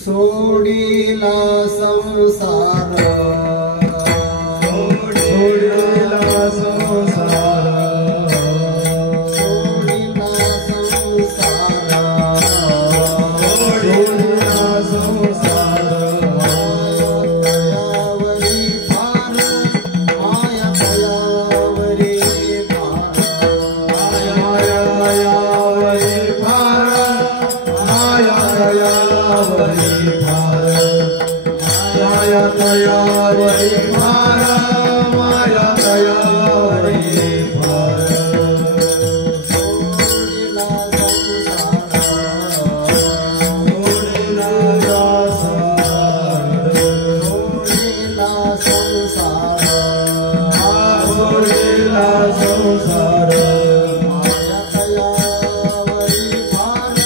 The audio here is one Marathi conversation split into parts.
सोडीला संसार सोडीला संसार सोडीला संसार सोडीला संसार दयावरी फार माया दयावरी फार माया दयावरी फार माया दयावरी माया दयावरी फार माया दयावरी फार सोडीला संसार सोडीला संसार सोडीला संसार माया दयावरी फार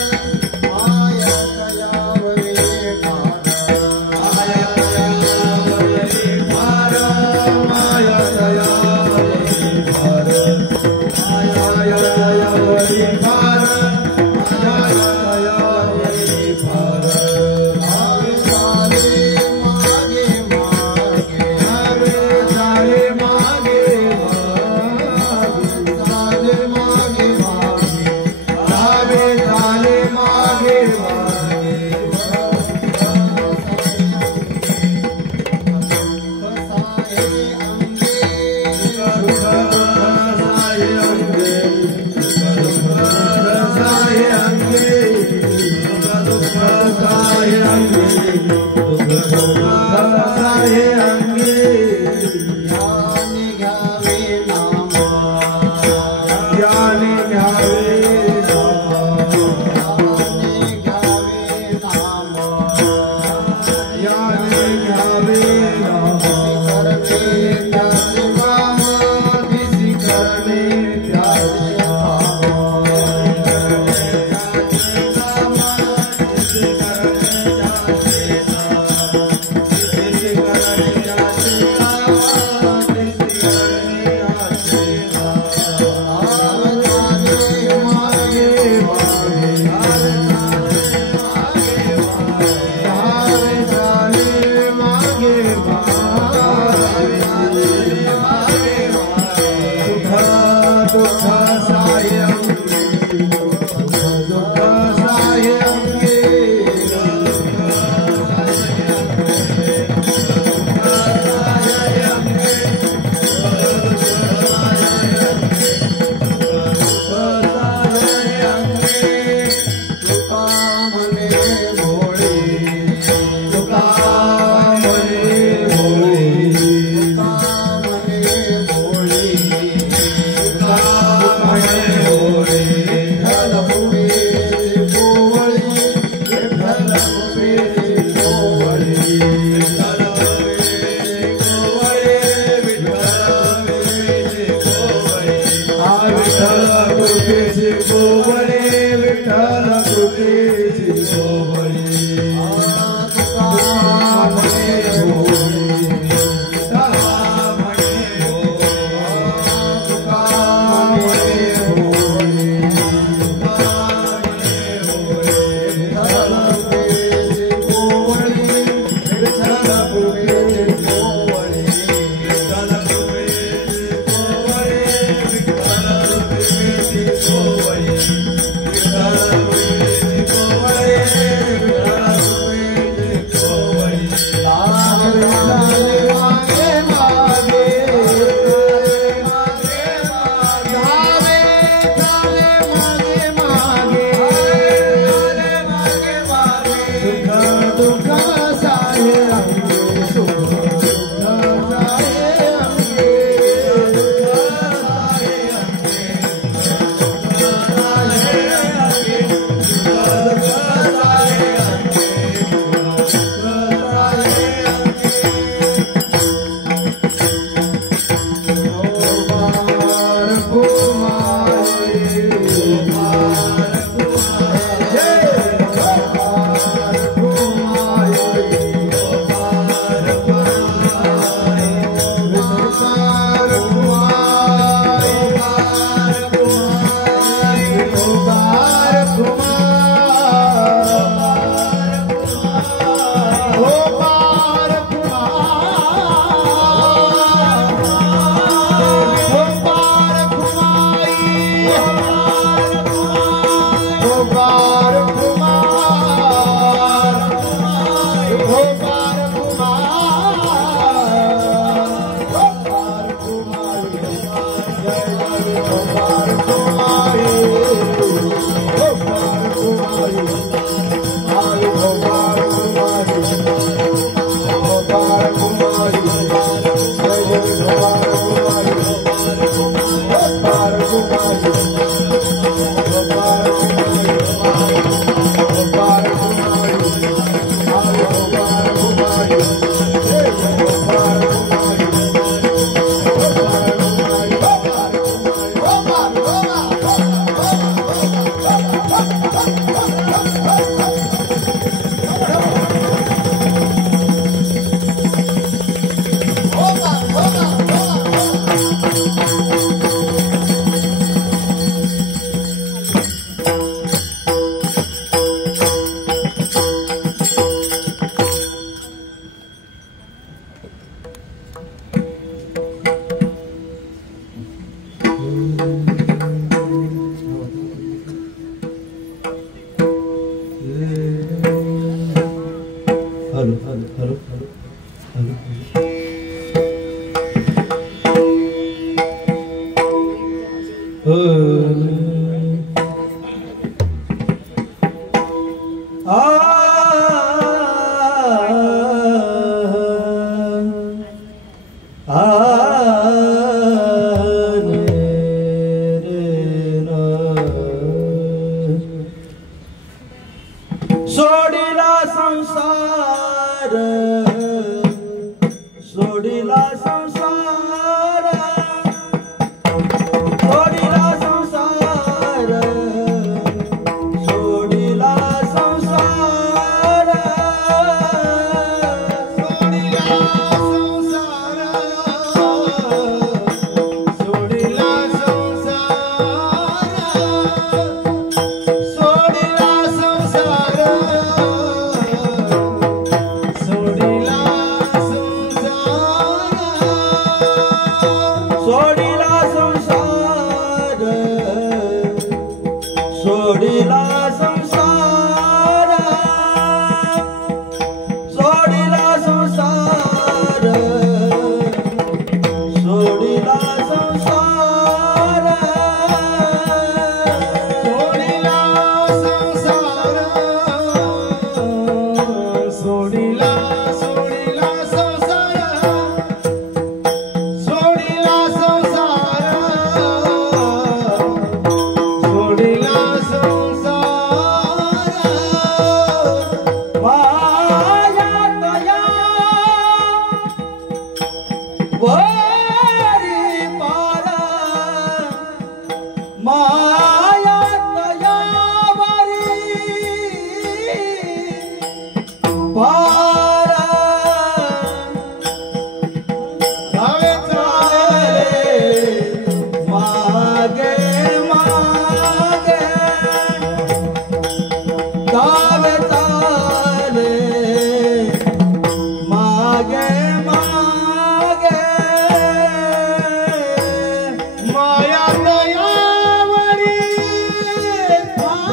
माया दयावरी फार Thank you. Hello hello hello hello hello सोडिला संसार सोडिला संसार सोडिला संसार सोडिला संसार सोडिला संसार सोडिला संसार सोडिला संसार सोडिला संसार सोडिला संसार सोडिला संसार सोडिला संसार सोडिला सोडिला संसार सोडिला संसार सोडिला संसार माया दया वरी पार माया दया वरी पार धावे चाले मागे मागे धावे चाले मागे मागे माया दयावरी पार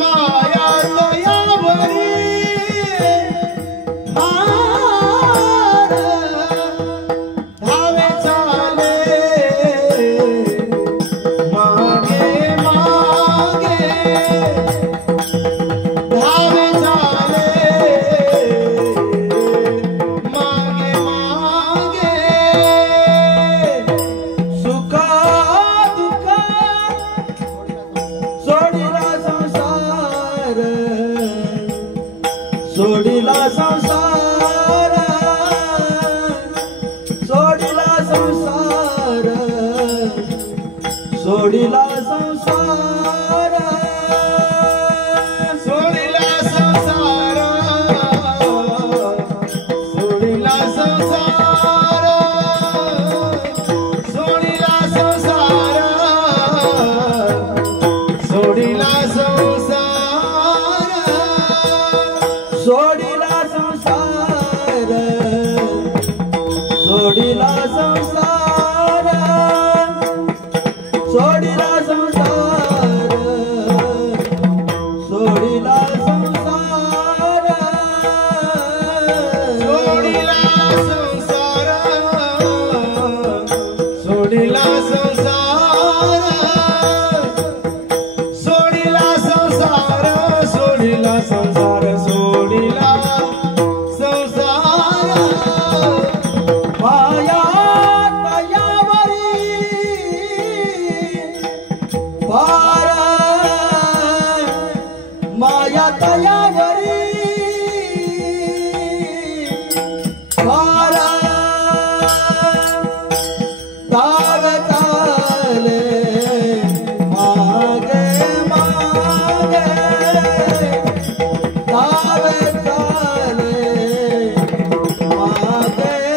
माया दयावरी पार धावे चाले मागे मागे धावे चाले मागे मागे सुख दुःख सोडिला संसार सोडिला संसार सोडिला संसार सोडिला संसार सोडिला संसार सोडिला संसार सोडिला संसार सोडिला संसार सोडिला संसार सोडिला संसार सोडिला संसार सोडिला संसार सोडिला संसार सोडिला संसार सोडिला संसार सोडिला संसार सोडिला संसार माया दयावरी पार माया दयावरी पार धावे चाले मागे मागे धावे चाले मागे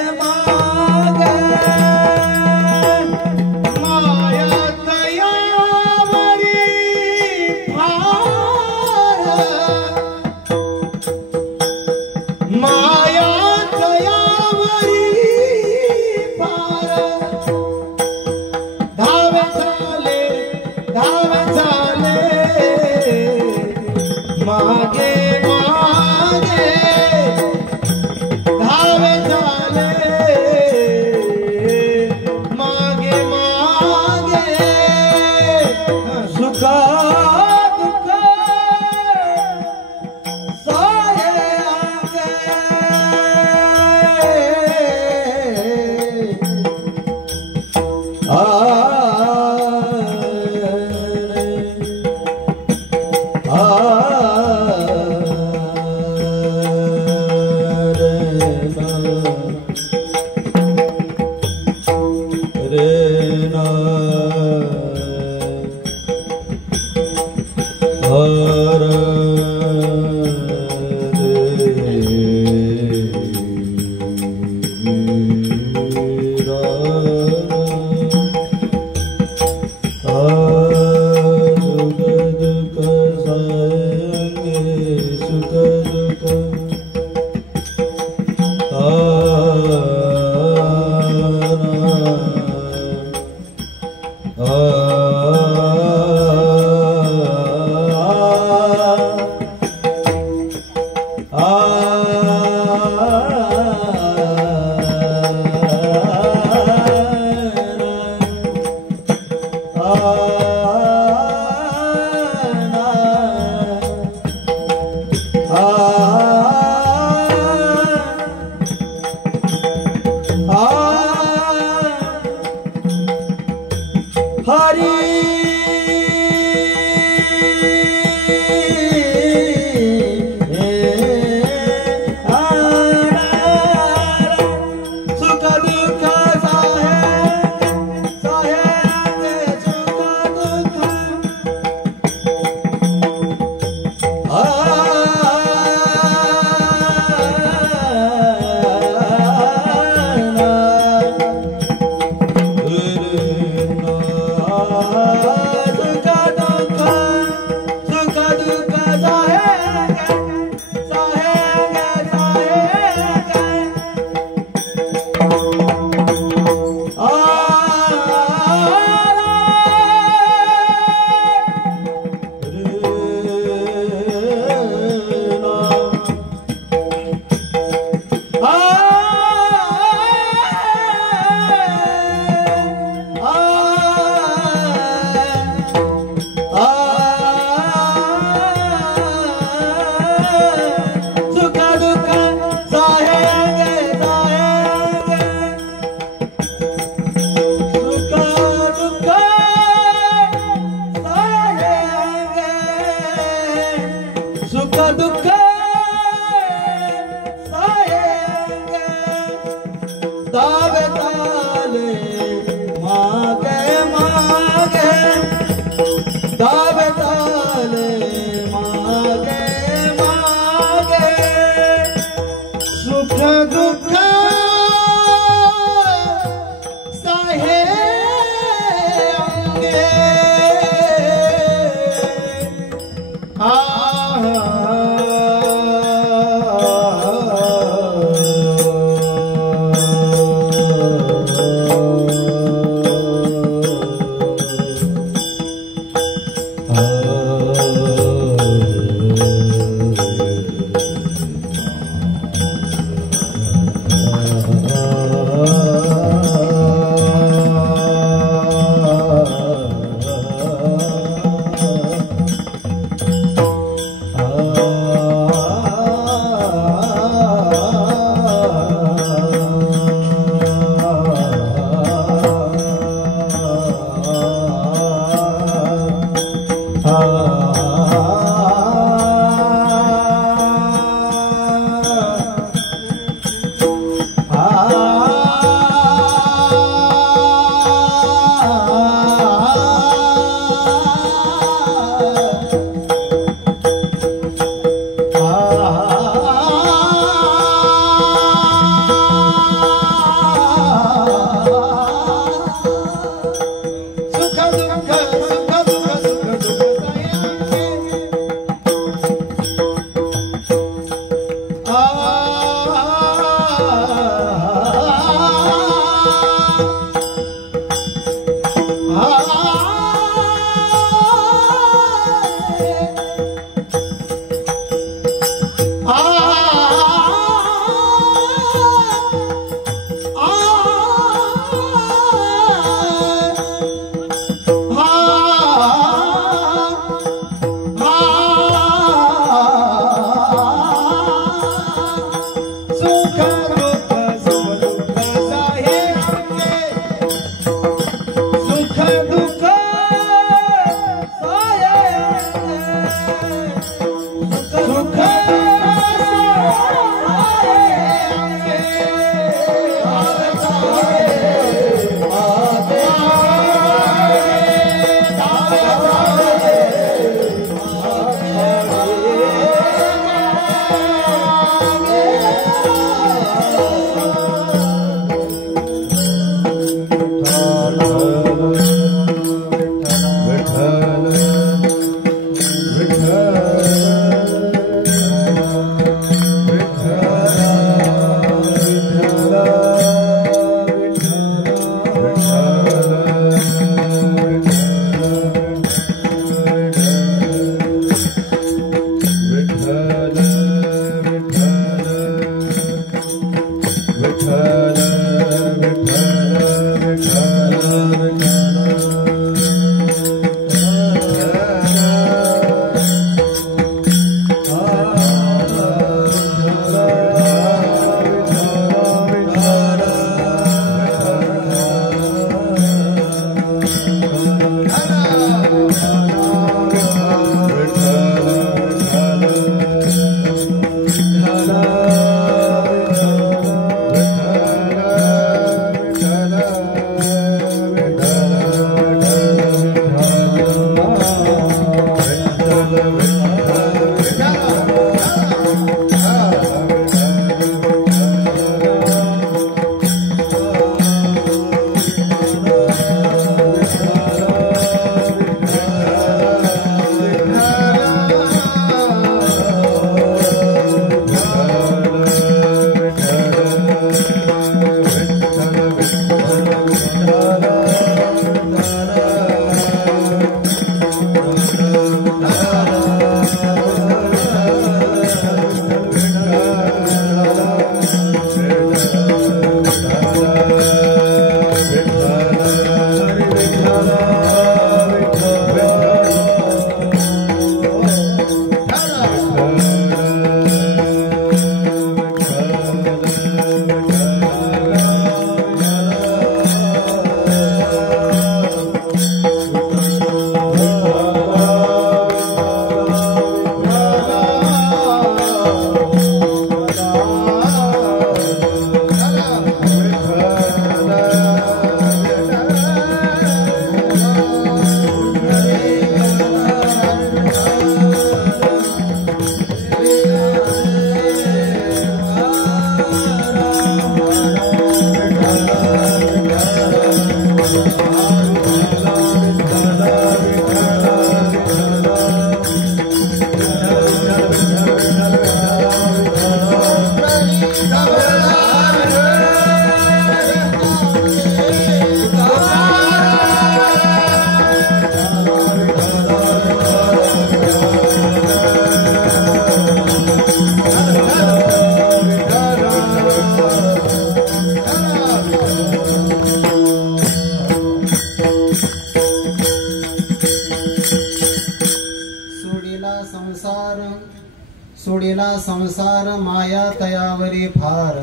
सोडिला संसार माया तयावरी फार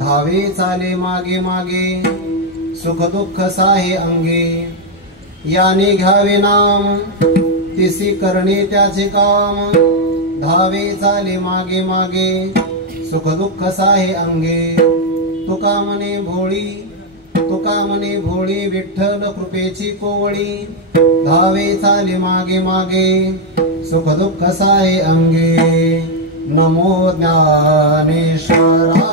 धावे चाले मागे मागे सुख दुःख साहे अंगे याने घ्यावे नाम तिसी करणे त्याचे काम धावे चाले मागे मागे सुख दुःख साहे अंगे तुका म्हणे भोळी विठ्ठल कृपेची कोवळी धावे चाले मागे मागे सुख दुःख साहे अंगे नमो ज्ञानेश्वरा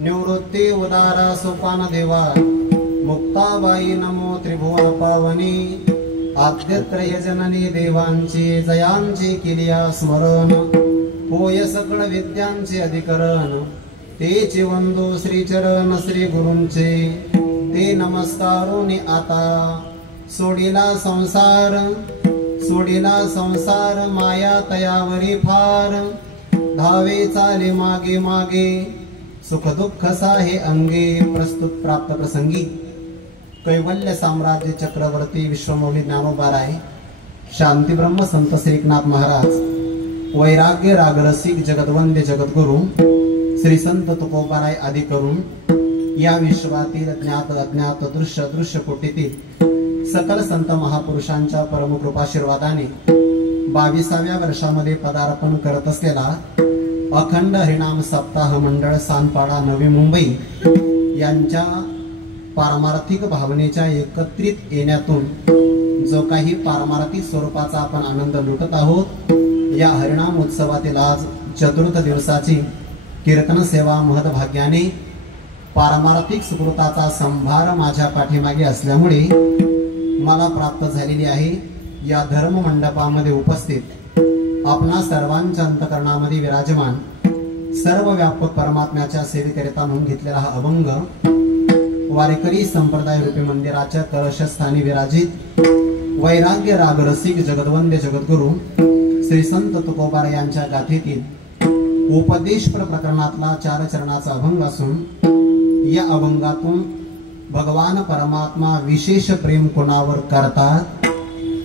निवृत्ती उदारा सोपान देवा मुक्ताबाई नमो त्रिभुवन पावनी आद्यत्रय जननी देवांची जयांची किलिया स्मरण होय सकळ विद्यांचे अधिकरण तेचे वंदो श्रीचरण श्री गुरूंचे ते नमस्कारोनी आता सोडिला संसार माया तयावरी फार धावे चाले मागे मागे सुख दुःख साहे अंगे। प्रस्तुत प्राप्त प्रसंगी कैवल्य साम्राज्य चक्रवर्ती विश्वमौली ज्ञानोबा राय शांती ब्रह्म संत श्री एकनाथ महाराज वैराग्य रागरसिक जगदवंद्य जगद्गुरु श्री संत तुकोबा राय आदी करून या विश्वातील ज्ञात अज्ञात दृश्य दृश्य कोटीतील सकल संत महापुरुषांच्या परमकृपाशीर्वादाने 22व्या वर्षामध्ये पदार्पण करत असलेला अखंड हरिनाम सप्ताह मंडळ सानपाडा नवी मुंबई यांच्या पारमार्थिक भावनेच्या एकत्रित येण्यातून जो काही पारमार्थिक स्वरूपाचा आपण आनंद लुटत आहोत, या हरिनाम उत्सवातील आज चतुर्थ दिवसाची कीर्तन सेवा महत्भाग्याने पारमार्थिक सुकृताचा संभार माझ्या पाठीमागे असल्यामुळे मला प्राप्त झालेली आहे। या धर्म मंडपामध्ये उपस्थित आपणा सर्वांच्या अंतकरणामध्ये विराजमान सर्व व्यापक परमात्म्याच्या सेवेकरिता म्हणून घेतलेला हा अभंग वारकरी संप्रदाय रूपी मंदिराच्या कलशस्थानी विराजित वैराग्य रागरसिक जगदवंद्य जगद्गुरु श्री संत तुकोबा यांच्या गाथेतील उपदेशपर प्रकरणातला 4 चरणाचा अभंग असून या अभंगातून भगवान परमात्मा विशेष प्रेम कोणावर करतात,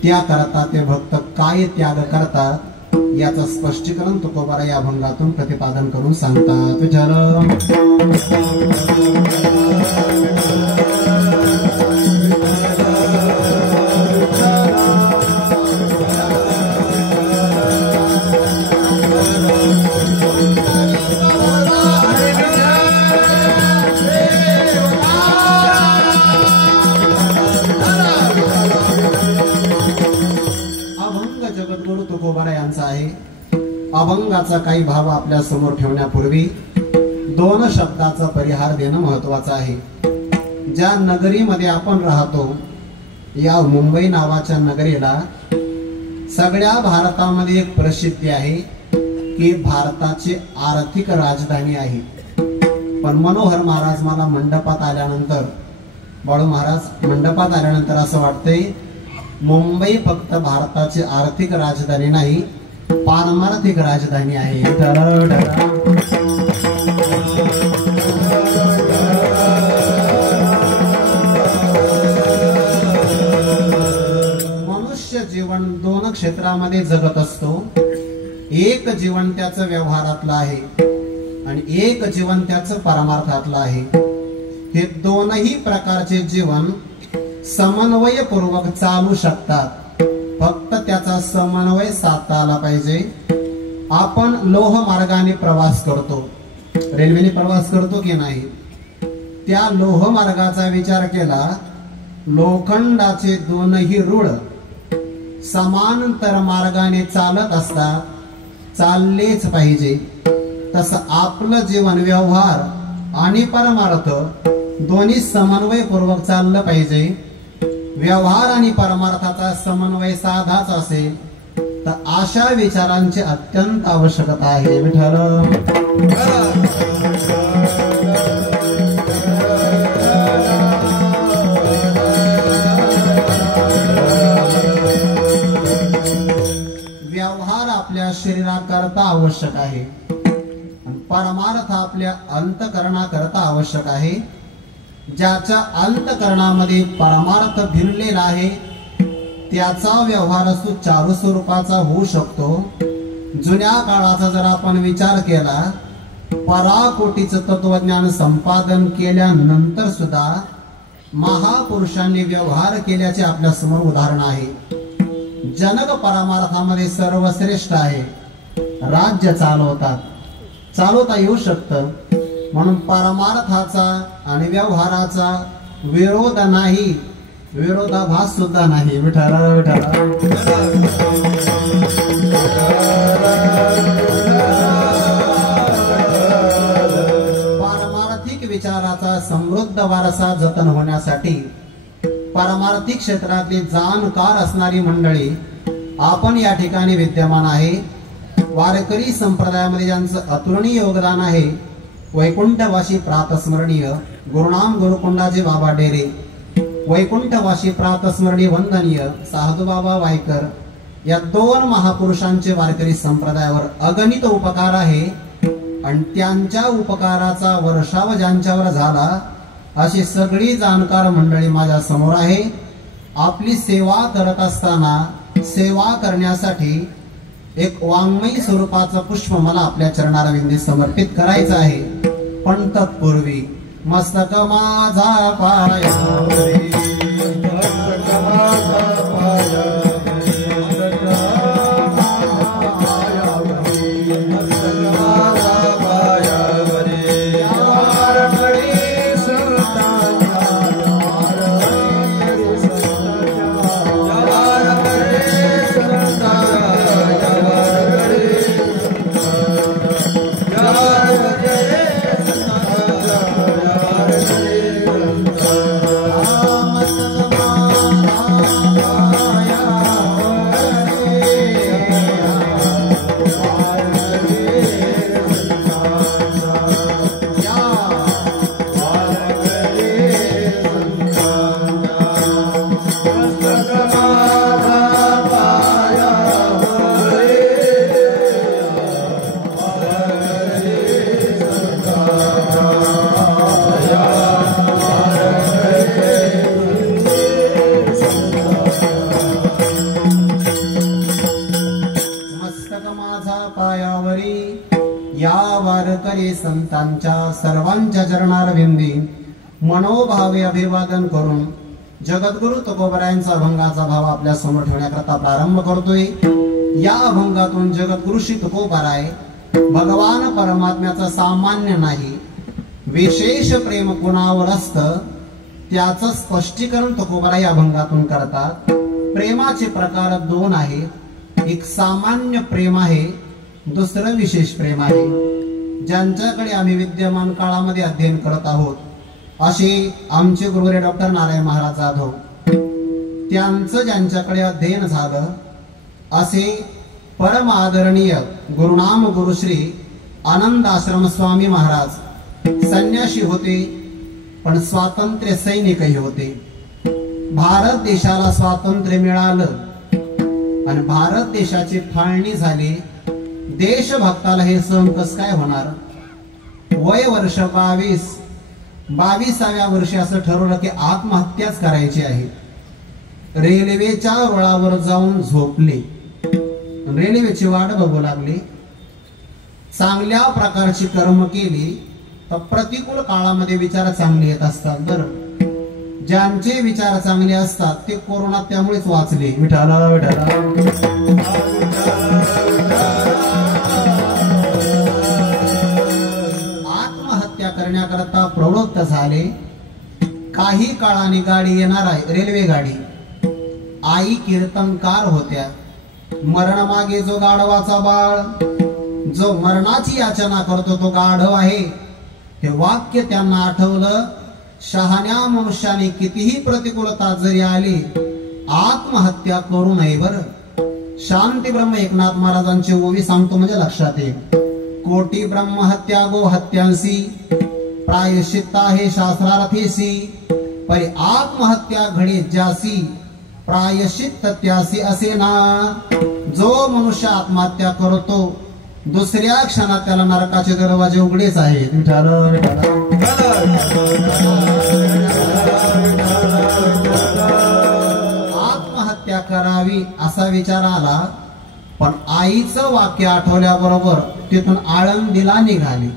त्या करता ते भक्त काय त्याग करतात याचं स्पष्टीकरण तुकोबा या अभंगातून प्रतिपादन करून सांगतात। विठ्ठल तुकोबारा यांचा आहे. अभंगाचा काही भाव आपल्या समोर ठेवण्यापूर्वी 2 शब्दाचा परिहार देणं महत्वाचं आहे. ज्या नगरीमध्ये आपण राहतो, या मुंबई नावाच्या नगरीला सगळ्या भारतामध्ये एक प्रसिद्धी आहे की भारताची आर्थिक राजधानी आहे. पण मनोहर महाराज मला मंडपात आल्यानंतर, बाळू महाराज मंडपात आल्यानंतर असं वाटतंय मुंबई फक्त भारताची आर्थिक राजधानी नाही, पारमार्थिक राजधानी आहे. मनुष्य जीवन 2 क्षेत्रामध्ये जगत असतो. एक जीवन त्याचं व्यवहारातलं आहे आणि एक जीवन त्याचं परमार्थातलं आहे. हे दोनही प्रकारचे जीवन समन्वयपूर्वक चालू शकतात, फक्त त्याचा समन्वय साधता आला पाहिजे. आपण लोह मार्गाने प्रवास करतो, रेल्वेने प्रवास करतो की नाही? त्या लोह मार्गाचा विचार केला, लोखंडाचे दोनही रूळ समांतर मार्गाने चालत असतात, चाललेच पाहिजे. तसं आपलं जीवन व्यवहार आणि परमार्थ दोन्ही समन्वयपूर्वक चाललं पाहिजे. व्यवहार आणि परमार्थाचा समन्वय साधाच असेल तर अशा विचारांची अत्यंत आवश्यकता आहे. विठ्ठल व्यवहार आपल्या शरीराकरता आवश्यक आहे आणि परमार्थ आपल्या अंतकरणाकरता आवश्यक आहे. ज्याच्या अंतकरणामध्ये परमार्थ भिनलेला आहे त्याचा व्यवहार चारू स्वरूपाचा होऊ शकतो. जुन्या काळाचा जर आपण विचार केला, पराकोटीचं तत्वज्ञान संपादन केल्यानंतर सुद्धा महापुरुषांनी व्यवहार केल्याचे आपल्या समोर उदाहरण आहे. जनक परमार्थामध्ये सर्वश्रेष्ठ आहे. राज्य चालवता येऊ शकतं, म्हणून परमार्थाचा आणि व्यवहाराचा विरोध नाही, विरोधाभास सुद्धा नाही. विठ्ठल पारमार्थिक विचाराचा समृद्ध वारसा जतन होण्यासाठी पारमार्थिक क्षेत्रातली जाणकार असणारी मंडळी आपण या ठिकाणी विद्यमान आहे. वारकरी संप्रदायामध्ये ज्यांचं अतुलनीय योगदान आहे, वैकुंठवासी प्रातस्मरणीय गुरुनाम गुरुकुंडाजी बाबा डेरे, वैकुंठवासी प्रातस्मरणीय वंदनीय साधू बाबा वायकर, या 2 महापुरुषांचे वारकरी संप्रदायावर अगणित उपकार आहे. आणि त्यांच्या उपकाराचा वर्षाव ज्यांच्यावर झाला अशी सगळी जाणकार मंडळी माझ्या समोर आहे. आपली सेवा करत असताना सेवा करण्यासाठी एक वाङ्मयी स्वरूपाचं पुष्प मला आपल्या चरणारविंदी समर्पित करायचं आहे. पण तत्पूर्वी मस्तक माझा पायावरी, मस्तक माझा पायावरी, मस्तक माझा पायावरी, संतांच्या सर्वांच्या चरणारविंदी मनोभावे अभिवादन करून जगद्गुरु तुकोबरायांचा अभंगाचा भाव आपल्या समोर ठेवण्याकरता प्रारंभ करतोय. या अभंगातून जगद्गुरु श्री तुकोबराय भगवान परमात्म्याचा सामान्य नाही, विशेष प्रेम कुणावर असतं त्याचं स्पष्टीकरण तुकोबराय या अभंगातून करतात. प्रेमाचे प्रकार 2 आहेत. एक सामान्य प्रेम आहे, दुसरं विशेष प्रेम आहे. ज्यांच्याकडे आम्ही विद्यमान काळामध्ये अध्ययन करत आहोत असे आमचे गुरुवर्य डॉक्टर नारायण महाराज जाधव, त्यांचं ज्यांच्याकडे अध्ययन झालं असे परम आदरणीय गुरुनाम गुरुश्री आनंद आश्रम स्वामी महाराज संन्यासी होते, पण स्वातंत्र्य सैनिकही होते. भारत देशाला स्वातंत्र्य मिळालं आणि भारत देशाची फाळणी झाली. देशभक्ताला हे सहन कसं काय होणार? वय वर्ष 22व्या वर्षी असं ठरवलं की आत्महत्याच करायची आहे. रेल्वेच्या रुळावर जाऊन झोपले, रेल्वेची वाट बघू लागली. चांगल्या प्रकारची कर्म केली तर प्रतिकूल काळामध्ये विचार चांगले येत असतात. बरं, ज्यांचे विचार चांगले असतात ते कोरोनात त्यामुळेच वाचले. विठाला विठाला. आत्महत्या करण्याकरता प्रवृत्त झाले. काही काळाने गाडी येणार आहे, रेल्वे गाडी. आई कीर्तनकार होत्या. मरण मागे जो गाढवाचा बाळ, जो मरणाची याचना करतो तो गाढव आहे, हे वाक्य त्यांना आठवलं. शहाण्या मनुष्याने कितीही प्रतिकूलता जरी आली आत्महत्या करू नये. बरं, शांती ब्रह्म एकनाथ महाराजांची ओवी सांगतो म्हणजे लक्षात येईल. कोटी ब्रह्महत्या गो हत्यांसी, प्रायश्चित्ता हे शास्त्रार्थीसी, परी आत्महत्या घडे ज्यासी, प्रायश्चित्त त्यासी असे ना. जो मनुष्य आत्महत्या करतो दुसऱ्या क्षणात त्याला नरकाचे दरवाजे उघडेच आहेत. आत्महत्या करावी असा विचार आला, पण आईचं वाक्य आठवल्याबरोबर तिथून आळंदीला निघाली.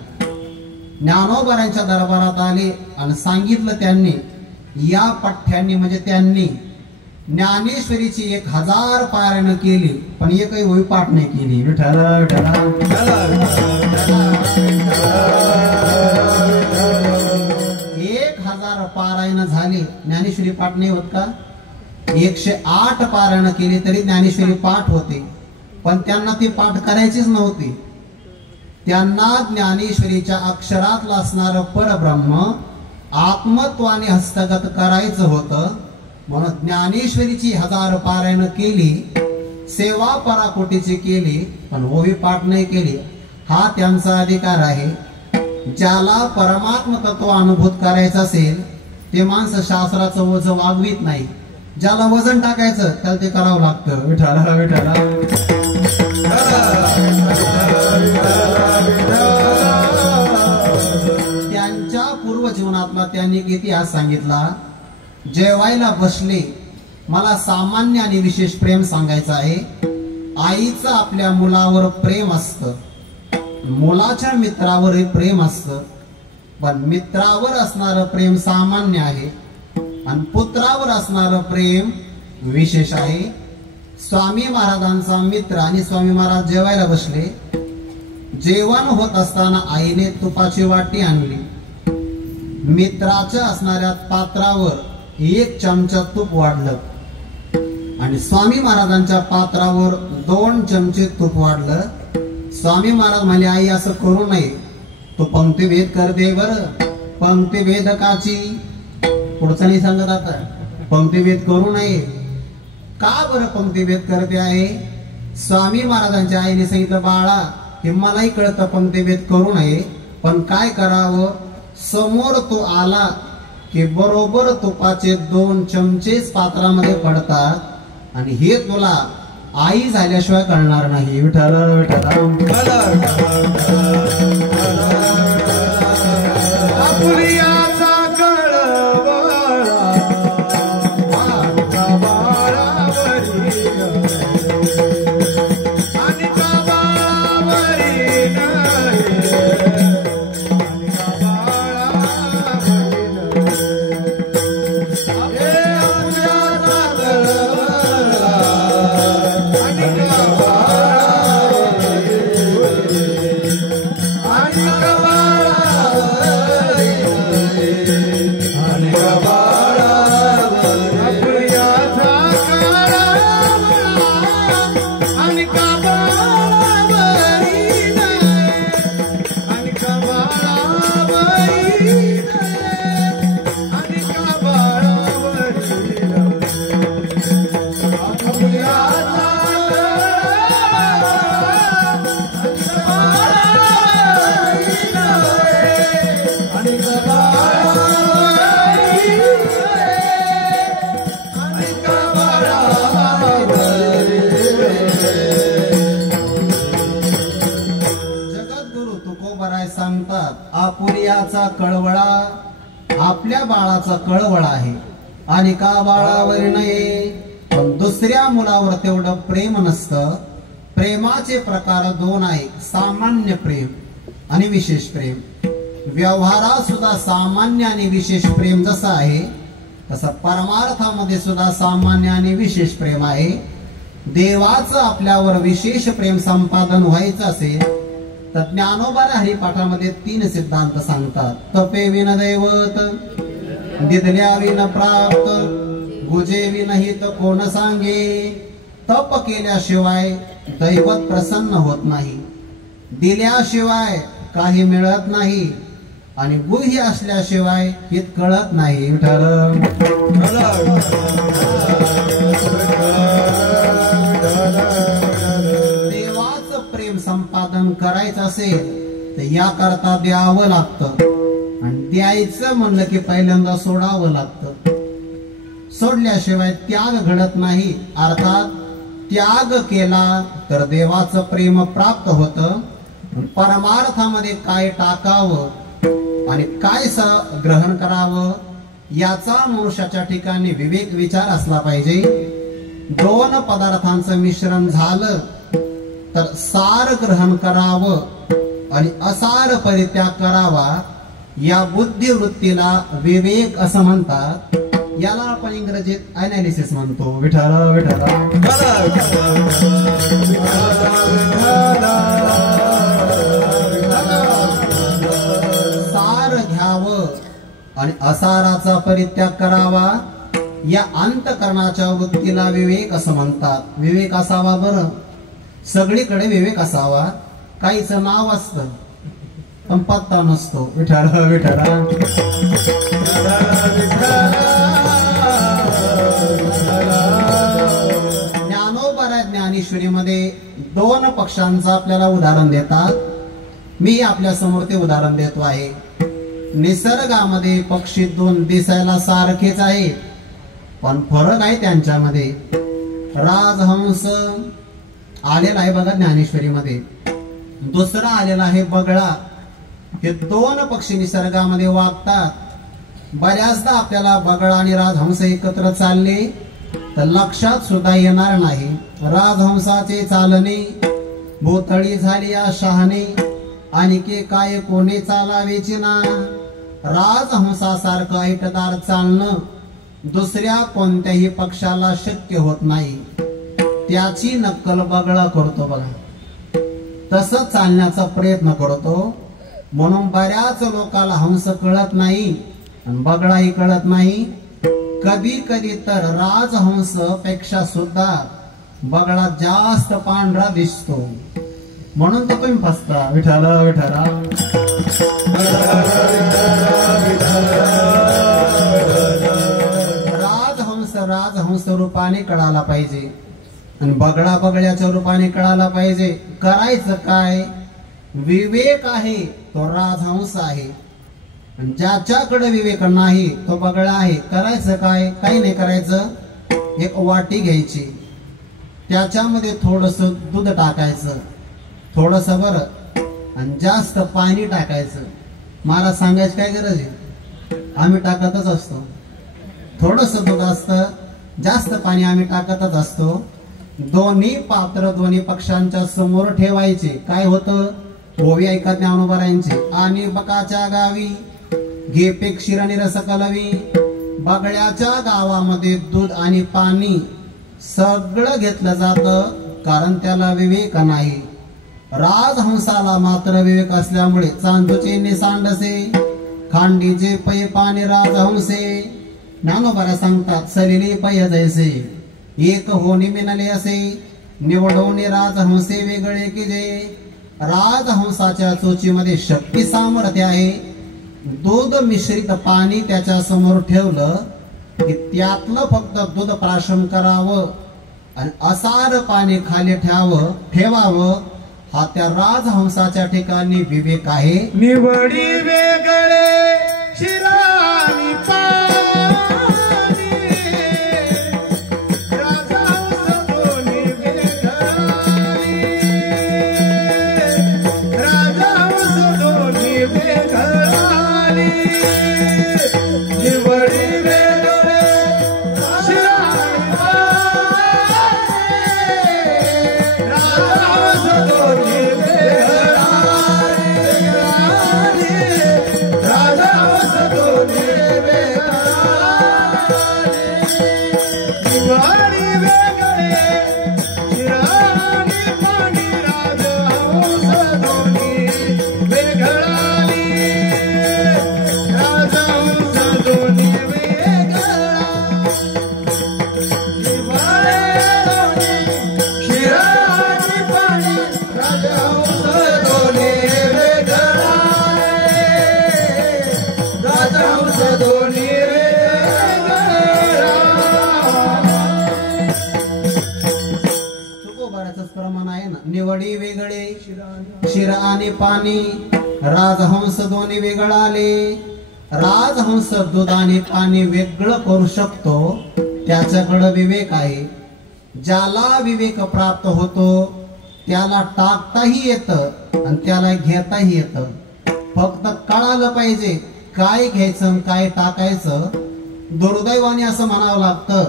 ज्ञानोबारांच्या दरबारात आले आणि सांगितलं त्यांनी. या पठ्यांनी म्हणजे त्यांनी ज्ञानेश्वरीची 1000 पारायण केली, पण एकही ओवी पाठ नाही केली. 1000 पारायण झाली, ज्ञानेश्वरी पाठ नाही होत का? 108 पारायण केली तरी ज्ञानेश्वरी पाठ होते, पण त्यांना ती पाठ करायचीच नव्हती. त्यांना ज्ञानेश्वरीच्या अक्षरातलं असणारं परब्रह्म आत्मत्वाने हस्तगत करायचं होतं. म्हणून ज्ञानेश्वरीची 1000 पारायण केली, सेवा पराकोटीची केली, पण ओवी पाठ नाही केली. हा त्यांचा अधिकार आहे. ज्याला परमात्म तत्व अनुभूत करायचं असेल ते माणसं शास्त्राचं वजन वागवीत नाही. ज्याला वजन टाकायचं त्याला ते करावं लागतं. विठाला विठाला. त्यांच्या पूर्व जीवनातला त्यांनी इतिहास सांगितला. जेवायला बसले, मला सामान्य आणि विशेष प्रेम सांगायचं आहे. आईचं आपल्या मुलावर प्रेम असतं, मुलाच्या मित्रावरही प्रेम असतं, पण मित्रावर असणारं प्रेम सामान्य आहे आणि पुत्रावर असणारं प्रेम विशेष आहे. स्वामी महाराजांचा मित्र आणि स्वामी महाराज जेवायला बसले. जेवण होत असताना आईने तुपाची वाटी आणली. मित्राच्या असणाऱ्या पात्रावर 1 चमचा तूप वाढलं आणि स्वामी महाराजांच्या पात्रावर 2 चमचे तूप वाढलं. स्वामी महाराज म्हणाले, आई असं करू नये, तो पंक्तिभेद करते. बरं, पंक्तिभेदकाची पुढचं नाही सांगत आता. पंक्तिभेद करू नये. का बरं पंक्तिभेद करते आहे? स्वामी महाराजांच्या आईने सांगितलं, बाळा हे मलाही कळतं पंक्तिभेद करू नये, पण काय करावं? समोर तो आला की बरोबर तुपाचे 2 चमचेच पात्रामध्ये पडतात आणि हे तुला आई झाल्याशिवाय कळणार नाही. विठाला विठाला. आपुर्याचा कळवळा आपल्या बाळाचा कळवळा आहे आणि का बाळावर नये पण दुसऱ्या मुलावर तेवढं प्रेम नसतं. प्रेमाचे प्रकार दोन आहे, सामान्य प्रेम आणि विशेष प्रेम. व्यवहारात सुद्धा सामान्य आणि विशेष प्रेम जसं आहे तसं परमार्थामध्ये सुद्धा सामान्य आणि विशेष प्रेम आहे. देवाचं आपल्यावर विशेष प्रेम संपादन व्हायचं असेल तर ज्ञानोबाला हरिपाठामध्ये 3 सिद्धांत सांगतात. तपे विन दैवत, दिदल्या विन प्राप्त, गुजे विनहित कोण सांगे. तप केल्याशिवाय दैवत प्रसन्न होत नाही, दिल्याशिवाय काही मिळत नाही आणि गुह्य असल्याशिवाय हित कळत नाही. देवाचं प्रेम संपादन करायचं असेल तर याकरता द्यावं लागतं आणि द्यायचं म्हणलं की पहिल्यांदा सोडावं लागतं. सोडल्याशिवाय त्याग घडत नाही. अर्थात त्याग केला तर देवाचं प्रेम प्राप्त होतं. परमार्थामध्ये काय टाकावं आणि काय ग्रहण करावं याचा मनुष्याच्या ठिकाणी विवेक विचार असला पाहिजे. 2 पदार्थांचं मिश्रण झालं तर सार ग्रहण करावं आणि असार परित्याग करावा. या बुद्धिवृत्तीला विवेक असं म्हणतात. याला आपण इंग्रजीत अनालिसिस म्हणतो. विठाला विठाला सार घ्यावं आणि असाराचा परित्याग करावा. या अंतकरणाच्या वृत्तीला विवेक असं म्हणतात. विवेक असावा बरं, सगळीकडे विवेक असावा. काहीच नाव असतं पण पत्ता नसतो. विठाला विठाला ज्ञानोबा ज्ञानेश्वरीमध्ये 2 पक्षांचं आपल्याला उदाहरण देतात. मी आपल्या समोर ते उदाहरण देतो आहे. निसर्गामध्ये पक्षी 2 दिसायला सारखेच आहे पण फरक आहे त्यांच्यामध्ये. राजहंस आलेला आहे बघा ज्ञानेश्वरीमध्ये, दुसरा आलेला आहे बगळा. हे 2 पक्षी निसर्गामध्ये वागतात. बऱ्याचदा आपल्याला बगळा आणि राजहंस एकत्र चालले तर लक्षात सुद्धा येणार नाही. राजहंसाचे चालणे भोतळी झाली या शहाणे आणि के काय कोणी चालावेची ना. राजहंसासारखं ऐटदार चालणं दुसऱ्या कोणत्याही पक्षाला शक्य होत नाही. त्याची नक्कल बगळा करतो बघा, तसं चालण्याचा प्रयत्न करतो. म्हणून बऱ्याच लोकांना हंस कळत नाही आणि बगळाही कळत नाही. कधी कधी तर राजहंस पेक्षा सुद्धा बगळा जास्त पांढरा दिसतो म्हणून तर तुम्ही फसता. विठाला विठाला राजहंस रूपाने कळाला पाहिजे आणि बगळा बगळ्याच्या रूपाने कळाला पाहिजे. करायचं काय? विवेक आहे तो राजहंस आहे आणि ज्याच्याकडे विवेक नाही तो बगळा आहे. करायचं काय? काही नाही करायचं. एक वाटी घ्यायची, त्याच्यामध्ये थोडस दूध टाकायचं, थोडस बरं, आणि जास्त पाणी टाकायचं. मला सांगायची काय गरज आहे? आम्ही टाकतच असतो. थोडस दूध असतं, जास्त पाणी आम्ही टाकतच असतो. दोन्ही पात्र दोन्ही पक्षांच्या समोर ठेवायचे. काय होतं? ओवी ऐका ज्ञानोबरायांची. आणि बकाच्या गावी घे पेक्षीर आणि रस कलवी. बगळ्याच्या गावामध्ये दूध आणि पाणी सगळं घेतलं जातं कारण त्याला विवेक नाही. राजहंसाला मात्र विवेक असल्यामुळे चांदूचे सांडसे खांडीचे पै पाणी राजहंसे. ज्ञानोबा सांगतात सलिले पै जैसे एक होणी मिनले असे निवडवणे राजहंसे वेगळे की जे. राजहंसाच्या चोचीमध्ये शक्ती सामर्थ्य आहे. दूध मिश्रित पाणी त्याच्या समोर ठेवलं की त्यातलं फक्त दूध प्राशन करावं आणि असार पाणी खाली ठेवावं. हा त्या राजहंसाच्या ठिकाणी विवेक आहे. निवडी वेगळे शिरानी पाणी राजहंस दोन्ही वेगळे, राजहंस दोन्ही वेगळे. ज्ञानोबराच प्रमाण आहे ना. निवडी वेगळे शिर आणि पाणी, राजहंस दोन्ही वेगळाले. राजहंस दूध आणि पाणी वेगळं करू शकतो, त्याच्याकडे विवेक आहे. ज्याला विवेक प्राप्त होतो त्याला टाकताही येतं आणि त्याला घेताही येतं. फक्त कळालं पाहिजे काय घ्यायचं काय टाकायचं. दुर्दैवाने असं म्हणावं लागतं,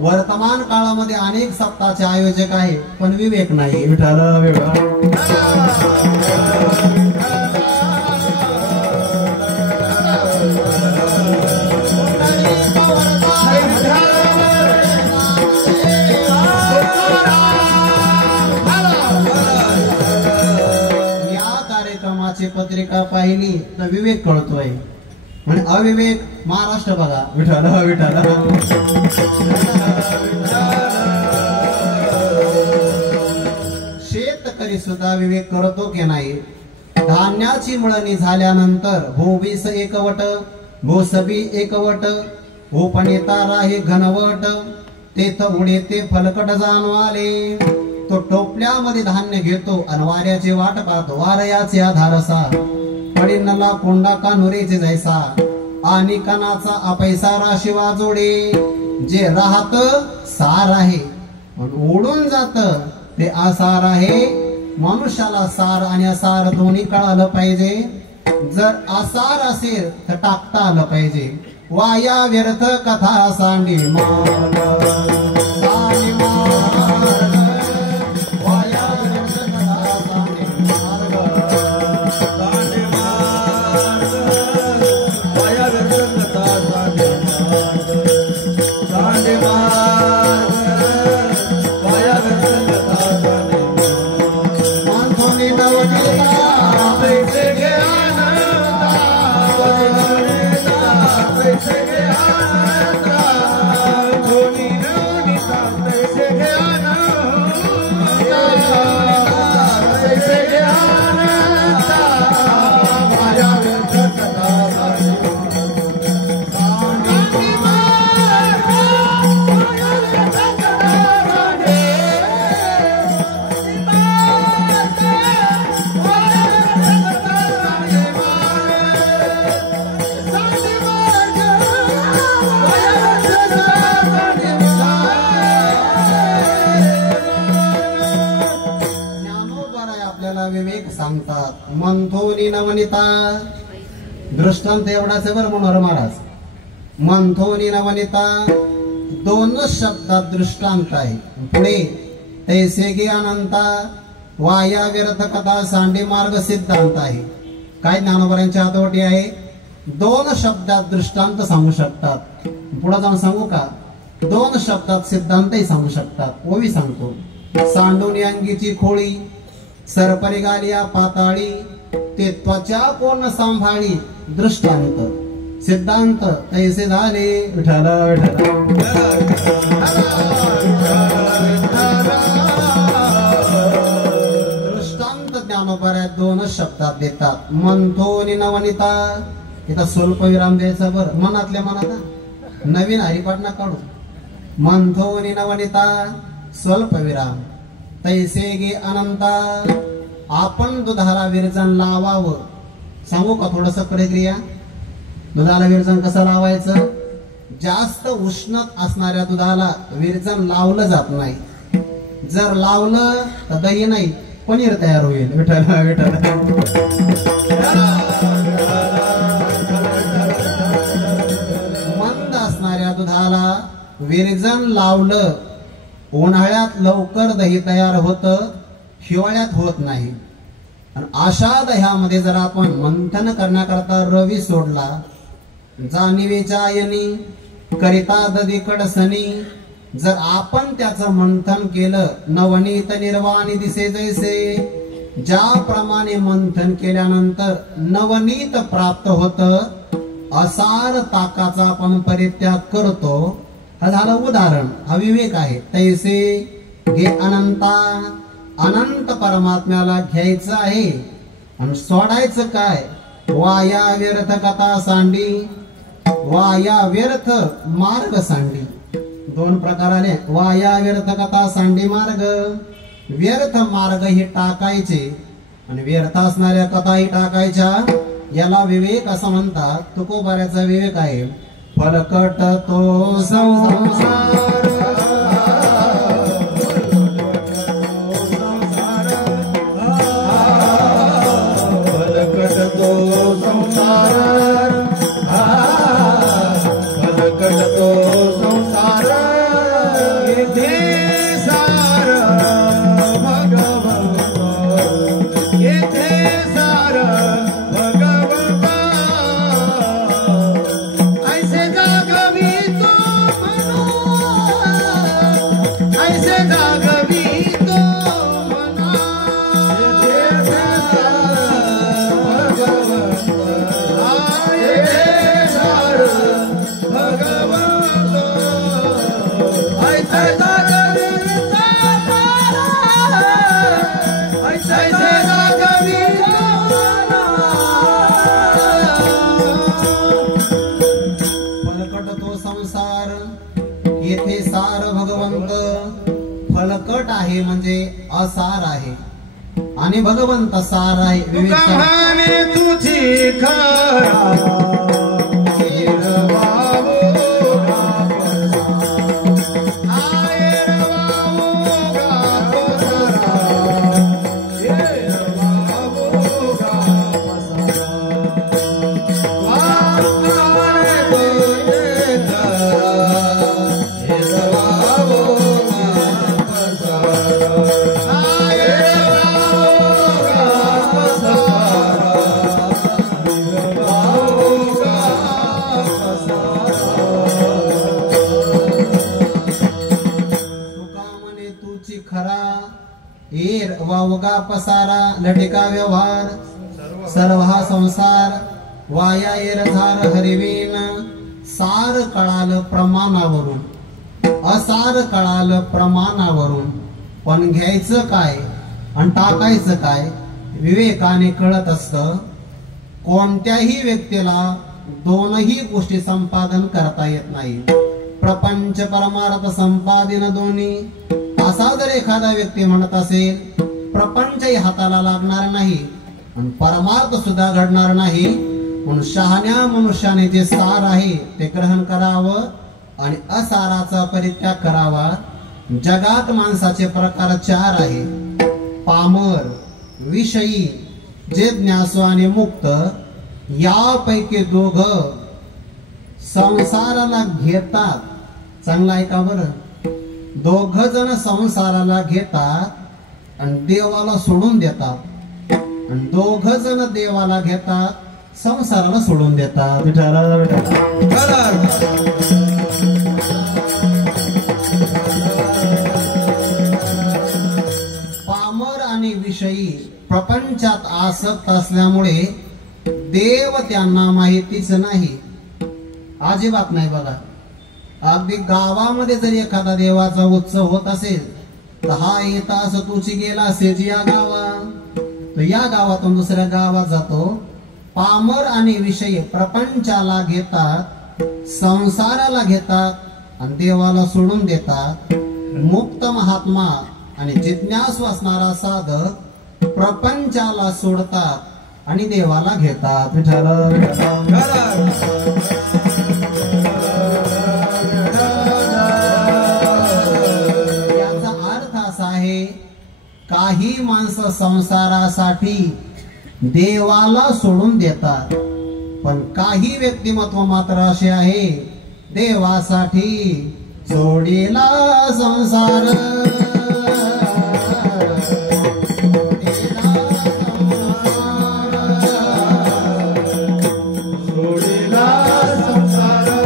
वर्तमान काळामध्ये अनेक सप्ताहाचे आयोजक आहे पण विवेक नाही. विठ्ठल पत्रिका पाहिली तर विवेक कळतोय आणि अविवेक महाराष्ट्र बघा. विठ्ठल विठ्ठल. शेतकरी सुद्धा विवेक करतो की नाही. धान्याची मळणी झाल्यानंतर भूबीस एकवट, भूसबी एकवट, भूपणेतारा हे घनवट, तेथ उडे ते फलकट जाणवाले. तो टोपल्यामध्ये धान्य घेतो आणि वाऱ्याची वाट पाहतो. वारयाचे आधार असा, पडिनला कोंडा कानुरेचे जैसा, आणि कणाचा अपैसा राशी वाजोडे. जे राहत सार आहे पण उडून जात ते आसार आहे. मनुष्याला सार आणि असार दोन्ही कळालं पाहिजे. जर आसार असेल तर टाकता आलं पाहिजे. वाया व्यर्थ कथा सांडी मार्ग, सांडी मार्ग, वाया व्यर्थ कथा सांडी मार्ग, सांडी मार्ग, वाया व्यर्थ कथा सांडी मार्ग, सांडी मार्ग, वाया व्यर्थ कथा सांडी मार्ग. माणसोनी नवनीता पैसे घे आनंदा, पैसे घे आनंदा, धोनी नवनीता पैसे घे आनंदा, पैसे घे आनंदा, वाया व्यर्थ कथा सांडी मार्ग, वाया व्यर्थ कथा सांडी ज्ञानोबराय आपल्याला विवेक सांगतात. मंथोनी नवनीता, दृष्टांत एवढाच आहे बरं मनोहर महाराज. मंथोनी नवनीता दोनच शब्दात दृष्टांत आहे. पुढे तैसे गे अनंता, वाया व्यर्थ कथा सांडी मार्ग सिद्धांत आहे. काय ज्ञानोबरांच्या हातोटी आहे. दोन शब्दात दृष्टांत सांगू शकतात. पुढे जाऊन सांगू का. दोन शब्दात सिद्धांतही सांगू शकतात. ओवी सांगतो. सांडूनी अंगीची खोळी, सरपरी गालिया पाताळी, ते त्वचा कोण सांभाळी. दृष्टांत. सिद्धांत तैसे झाले. विठ्ठल विठ्ठल. दृष्टांत ज्ञानोबराय दोनच शब्दात देतात. मंथोनी नवनीता, इथं स्वल्प विराम द्यायचा बरं. मनातल्या मनात नवीन हरिपाठ ना काढू. मंथोनी नवनीता, स्वल्प विराम. तैसे गे अनंता, आपण दुधाला विरजन लावावं. सांगू का थोडस प्रक्रिया. दुधाला विरजन कसं लावायचं. जास्त उष्णत असणाऱ्या दुधाला विरजन लावलं जात नाही. जर लावलं तर दही नाही पनीर तयार होईल. विठ्ठल विठ्ठल. मंद असणाऱ्या दुधाला विरजन लावलं, उन्हाळ्यात लवकर दही तयार होतं, हिवाळ्यात होत नाही. आणि अशा दह्यामध्ये जर आपण मंथन करण्याकरता रवी सोडला, जाणीवेच्या आयनी करिता दधी कडसनी, जर आपण त्याचं मंथन केलं, नवनीत निर्वाणी दिसे जैसे. ज्याप्रमाणे मंथन केल्यानंतर नवनीत प्राप्त होतं, असार ताकाचा आपण परित्याग करतो. हा झालं उदाहरण. हा विवेक आहे. तैसे घे अनंता, अनंत परमात्म्याला घ्यायचं आहे आणि सोडायचं काय. वाया व्यर्थ कथा सांडी, वाया व्यर्थ मार्ग सांडी. दोन प्रकार आले. वाया व्यर्थ कथा सांडी मार्ग. व्यर्थ मार्गही टाकायचे आणि व्यर्थ असणाऱ्या कथाही टाकायच्या. याला विवेक असं म्हणतात. तुकोबाऱ्याचा विवेक आहे. फलकट तो संसार फलकट आहे म्हणजे असार आहे आणि भगवंत सार आहे. विवेक कहाणी तुझी खरा वावगा पसारा लटिका व्यवहार सर्व हा संसार वाया येरझार हरिवीन. सार कळाल प्रमाणावरून असार कळाल प्रमाणावरून पण घ्यायचं काय आणि टाकायचं काय विवेकाने कळत असत. कोणत्याही व्यक्तीला दोनही गोष्टी संपादन करता येत नाही. प्रपंच परमार्थ संपादन दोन्ही असा जर एखादा व्यक्ती म्हणत असेल प्रपंचही हाताला लागणार नाही आणि परमार्थ सुद्धा घडणार नाही. म्हणून शहाण्या मनुष्याने जे सार आहे ते ग्रहण करावं आणि असाराचा परित्याग करावा. जगात माणसाचे प्रकार चार आहे. पामर, विषयी, जिज्ञासू आणि मुक्त. यापैकी दोघ संसाराला घेतात. चांगला ऐका बरं. दोघ जण संसाराला घेतात आणि देवाला सोडून देतात आणि दोघ जण देवाला घेतात संसाराला सोडून देतात. पामर आणि विषयी प्रपंचात आसक्त असल्यामुळे देव त्यांना माहितीच नाही. अजिबात नाही. बघा अगदी गावामध्ये जर एखादा देवाचा उत्सव होत असेल तर हा येतास तुची गेला असेल या गावात तो या गावातून दुसऱ्या गावात जातो. पामर आणि विषय प्रपंचाला घेतात संसाराला घेतात आणि देवाला सोडून देतात. मुक्त महात्मा आणि जिज्ञासू असणारा साधक प्रपंचाला सोडतात आणि देवाला घेतात. काही माणसं संसारासाठी देवाला सोडून देतात पण काही व्यक्तिमत्व मात्र असे आहे देवासाठी सोडीला संसार. संसार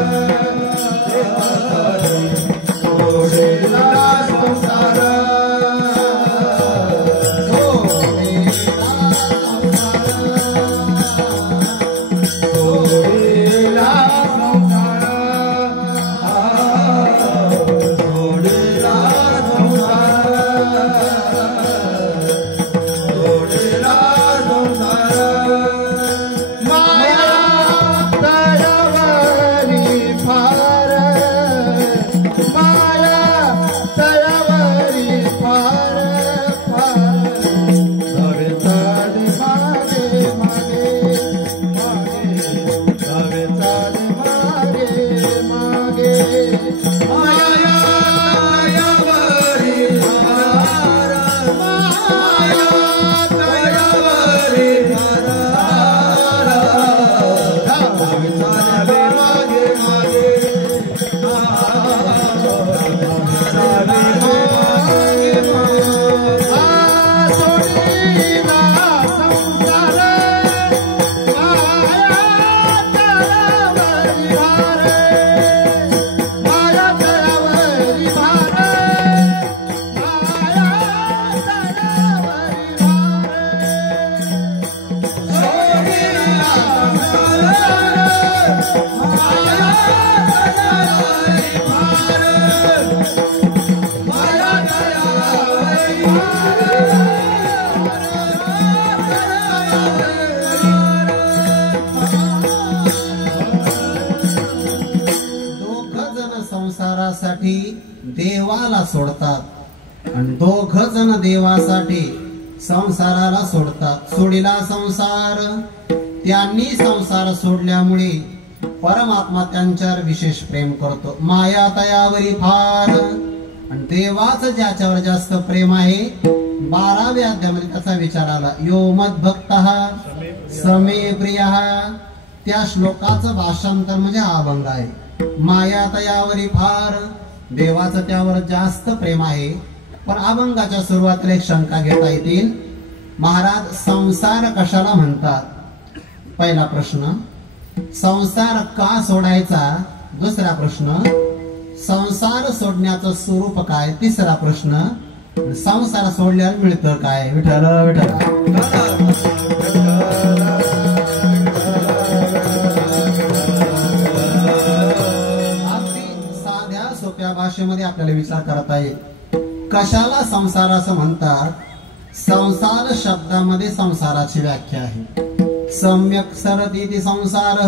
संसारासाठी देवाला सोडतात आणि दोघ जण देवासाठी संसाराला सोडतात. सोडिला संसार, त्यांनी संसार सोडल्यामुळे परमात्मा त्यांच्यावर विशेष प्रेम करतो. माया तयावरी फार, आणि देवाचं ज्याच्यावर जास्त प्रेम आहे 12व्या अध्यायामध्ये त्याचा विचार आला. यो मद्भक्तः समे प्रियः, त्या श्लोकाचं भाषांतर म्हणजे हा अभंग आहे. माया तयावरी फार, देवाचं त्यावर जास्त प्रेम आहे. पण अभंगाच्या सुरुवातीला एक शंका घेता येतील. महाराज संसार कशाला म्हणतात? पहिला प्रश्न, संसार का सोडायचा? दुसरा प्रश्न, संसार सोडण्याचं स्वरूप काय? तिसरा प्रश्न, संसार सोडल्यावर मिळतं काय? विठ्ठल विठ्ठल. सोप्या भाषेमध्ये आपल्याला विचार करता येईल. कशाला संसार असं म्हणतात? संसार शब्दामध्ये संसाराची व्याख्या आहे. सम्यक सरती संसार,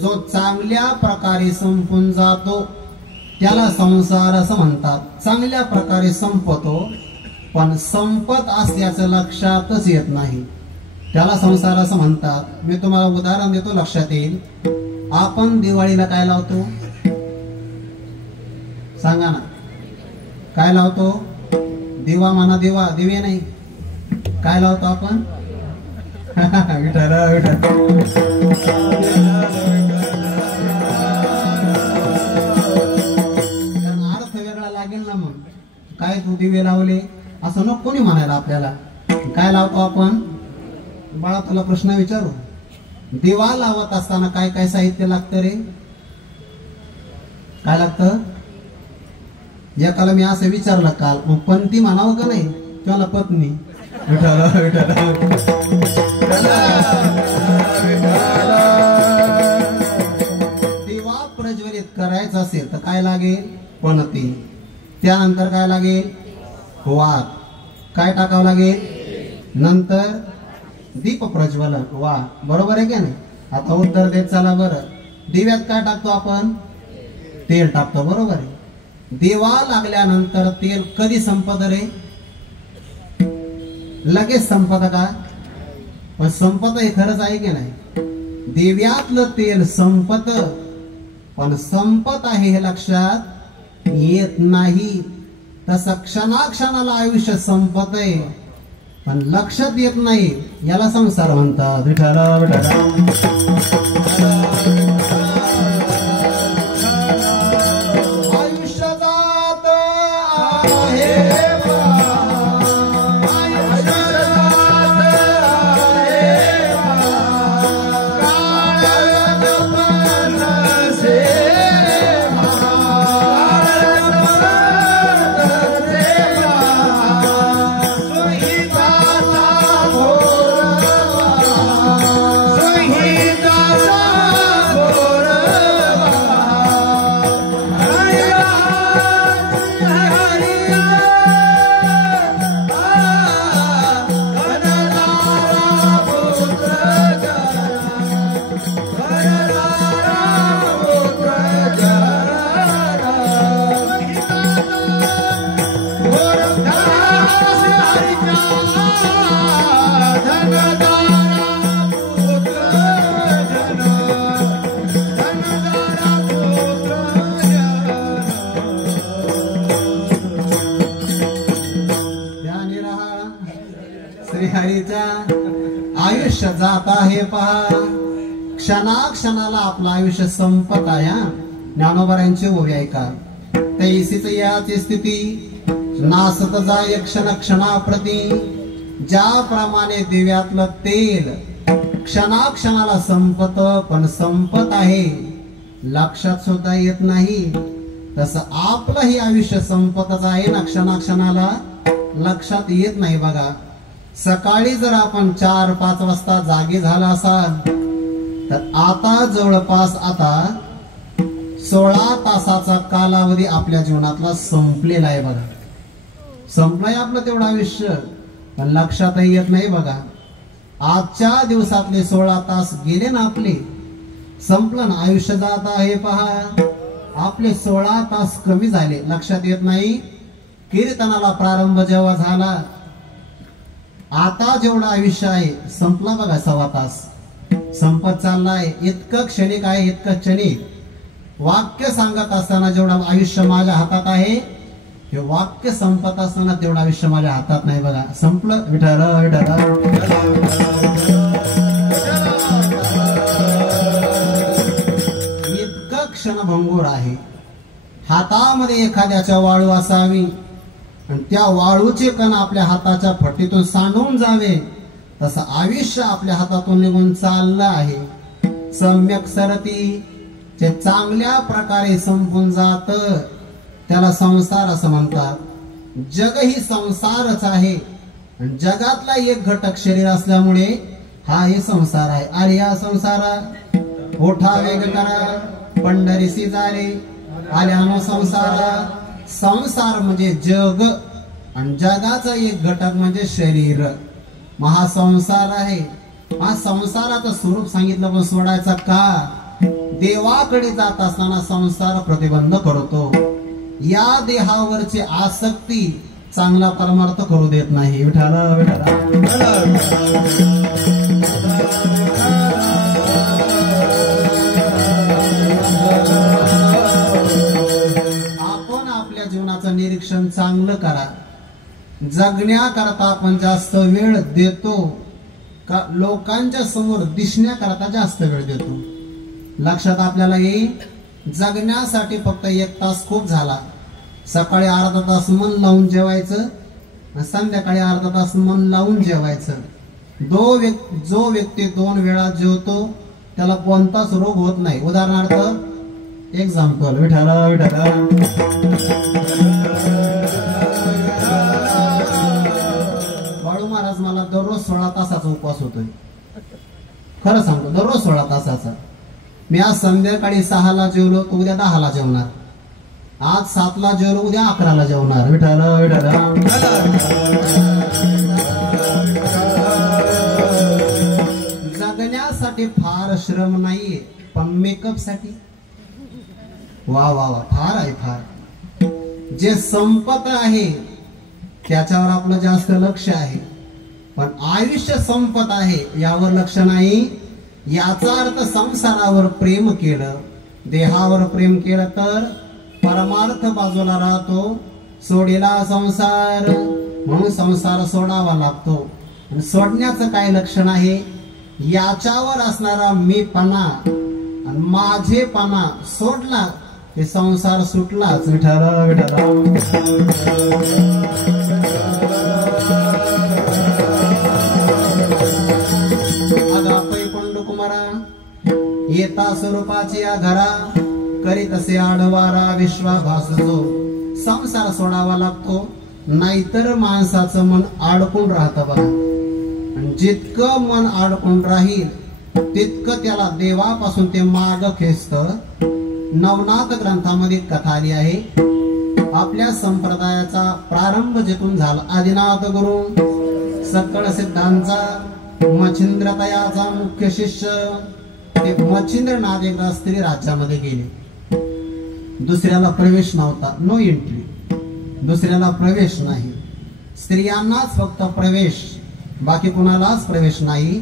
जो चांगल्या प्रकारे संपून जातो त्याला संसार असं म्हणतात. चांगल्या प्रकारे संपतो पण संपत असल्याचं लक्षातच येत नाही, त्याला संसार असं म्हणतात. मी तुम्हाला उदाहरण देतो, लक्षात येईल. आपण दिवाळीला काय लावतो सांगा ना? काय लावतो? दिवा म्हणा, दिवा, दिवे नाही. काय लावतो आपण? विठ्ठल विठ्ठल. अर्थ वेगळा लागेल ना. मग काय तू दिवे लावले असं नको कोणी म्हणायला आपल्याला. काय लावतो आपण? बाळा तुला प्रश्न विचारू, दिवा लावत असताना काय काय साहित्य लागतं रे? काय लागतं? एकाला मी असं विचारलं काल, मग पत्नी म्हणावं का नाही? त्याला पत्नी. दिवा प्रज्वलित करायचा असेल तर काय लागेल? पणती. त्यानंतर काय लागेल? वात. काय टाकावं लागेल? नंतर दीप प्रज्वलन. वा, बरोबर आहे का नाही? आता उत्तर देत चला बरं. दिव्यात काय टाकतो आपण? तेल टाकतो, बरोबर आहे. दिवा लागल्यानंतर तेल कधी संपत रे? लगेच संपत का? पण संपत हे खरंच आहे की नाही? दिव्यातलं तेल संपत, पण संपत आहे हे लक्षात येत नाही. तसं क्षणाक्षणाला आयुष्य संपत आहे पण लक्षात येत नाही, याला संसार म्हणतात. विठ्ठल विठ्ठल. संहिता श्रीहरीचा आयुष्य जात आहे पहा, क्षणाक्षणाला आपलं आयुष्य संपत आहे. ज्ञानोबरांची ओवी ऐका. तैसीच याची स्थिती नासत जाय क्षण क्षणाप्रती, ज्याप्रमाणे दिव्यातलं तेल क्षणाक्षणाला संपत पण संपत आहे, लक्षात सुद्धा येत नाही, तसं आपलंही आयुष्य संपतच आहे ना, क्षणाक्षणाला लक्षात येत नाही. बघा, सकाळी जर आपण 4-5 वाजता जागे झाला असाल तर आता जवळपास आता 16 तासाचा कालावधी आपल्या जीवनातला संपलेला आहे. बघा, संपलंय आपलं तेवढं आयुष्य, पण लक्षातही येत नाही. बघा, आजच्या दिवसातले 16 तास गेले ना, आपले संपलं ना, आयुष्य जात आहे पहा. आपले 16 तास कमी झाले, लक्षात येत नाही. कीर्तनाला प्रारंभ जेव्हा झाला, आता जेवढं आयुष्य आहे संपला बघा, 6 तास संपत चाललाय. इतकं क्षणिक आहे, इतकं क्षणिक. वाक्य सांगत असताना जेवढं आयुष्य माझ्या हातात आहे, हे वाक्य संपत असताना तेवढं आयुष्य माझ्या हातात नाही. बघा, संपलं. विठ्ठल विठ्ठल. इतकं क्षणभंगूर आहे. हातामध्ये एखाद्याच्या वाळू असावी आणि त्या वाळूचे कण आपल्या हाताच्या फटीतून सांडून जावे, तसं आयुष्य आपल्या हातातून निघून चाललं आहे. सम्यक सरती जे चांगल्या प्रकारे संपून जात, त्याला संसार असं म्हणतात. जग ही संसारच आहे आणि जगातला एक घटक शरीर असल्यामुळे हा हे संसार आहे. अरे या संसारा ओठा वेग करा, पंढरीसी जारे आल्यानो संसारा. संसार म्हणजे जग आणि जगाचा एक घटक म्हणजे शरीर. महासंसार आहे. हा संसाराचं स्वरूप सांगितलं, पण सोडायचा का? देवाकडे जात असताना संसार प्रतिबंध करतो. या देहावरची आसक्ती चांगला परमार्थ करू देत नाही. विठ्ठल विठ्ठल. आपण आपल्या जीवनाचं निरीक्षण चांगलं करा. जगण्याकरता आपण जास्त वेळ देतो का लोकांच्या समोर दिसण्याकरता जास्त वेळ देतो? लक्षात आपल्याला येईल. जगण्यासाठी फक्त 1 तास खूप झाला. सकाळी अर्धा तास मन लावून जेवायचं, संध्याकाळी अर्धा तास मन लावून जेवायचं. जो व्यक्ती 2 वेळा जेवतो त्याला कोणताच रोग होत नाही. उदाहरणार्थ एक्झाम्पल. विठ्ठल विठ्ठल. बाळू महाराज मला दररोज 16 तासाचा उपवास होतोय. खरं सांगतो, दररोज 16 तासाचा. मी आज संध्याकाळी 6ला जेवलो तर उद्या 10ला जेवणार. आज 7ला जेवलो, उद्या 11ला जेवणार. विठ्ठल विठ्ठल. जगण्यासाठी फार श्रम नाहीये, पण मेकअप साठी वा वा वा फार आहे, फार. जे संपत आहे त्याच्यावर आपलं जास्त लक्ष आहे, पण आयुष्य संपत आहे यावर लक्ष नाही. याचा अर्थ संसारावर प्रेम केलं, देहावर प्रेम केलं तर परमार्थ बाजूला राहतो. सोडीला संसार म्हणून संसार सोडावा लागतो. आणि सोडण्याचं काय लक्षण आहे? याच्यावर असणारा मीपणा आणि माझेपणा सोडला हे संसार सुटलाच. विठ्ठल विठ्ठल. येता स्वरूपाची या घरा करीत असे आडवारा विश्वाभासतो. संसार सोडावा लागतो, नाहीतर माणसाचं मन अडकून राहतं बघा. आणि जितकं मन अडकून राहील तितकं त्याला देवापासून ते माग खेचत. नवनाथ ग्रंथामध्ये कथा आली आहे. आपल्या संप्रदायाचा प्रारंभ जिथून झाला, आदिनाथ गुरु सकळ सिद्धांचा मच्छिंद्रतयाचा मुख्य शिष्य ते मच्छिंद्रनाथ एकदा स्त्री राज्यामध्ये गेले. दुसऱ्याला प्रवेश नव्हता, नो एंट्री. दुसऱ्याला प्रवेश नाही, स्त्रियांनाच फक्त प्रवेश, बाकी कुणालाच प्रवेश नाही.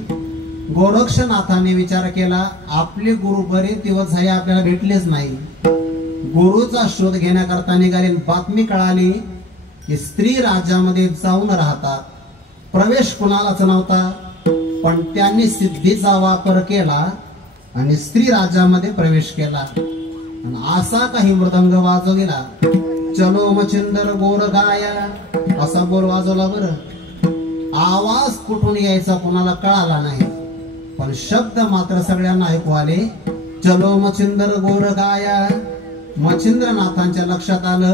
गोरक्षनाथाने विचार केला, आपले गुरु बरेच दिवस झाले आपल्याला भेटलेच नाही. गुरुचा शोध घेण्याकरता निघाले. बातमी कळाली की स्त्री राज्यामध्ये जाऊन राहतात. प्रवेश कुणालाच नव्हता, पण त्यांनी सिद्धीचा वापर केला आणि स्त्री राज्यामध्ये प्रवेश केला आणि असा काही मृदंग वाजविला, चलो मचिंदर गोर गाया असा बोल वाजवला. बरं, आवाज कुठून यायचा कोणाला कळाला नाही, पण शब्द मात्र सगळ्यांना ऐकू आले, चलो मचिंदर गोर गाया. मचिंद्रनाथांच्या लक्षात आलं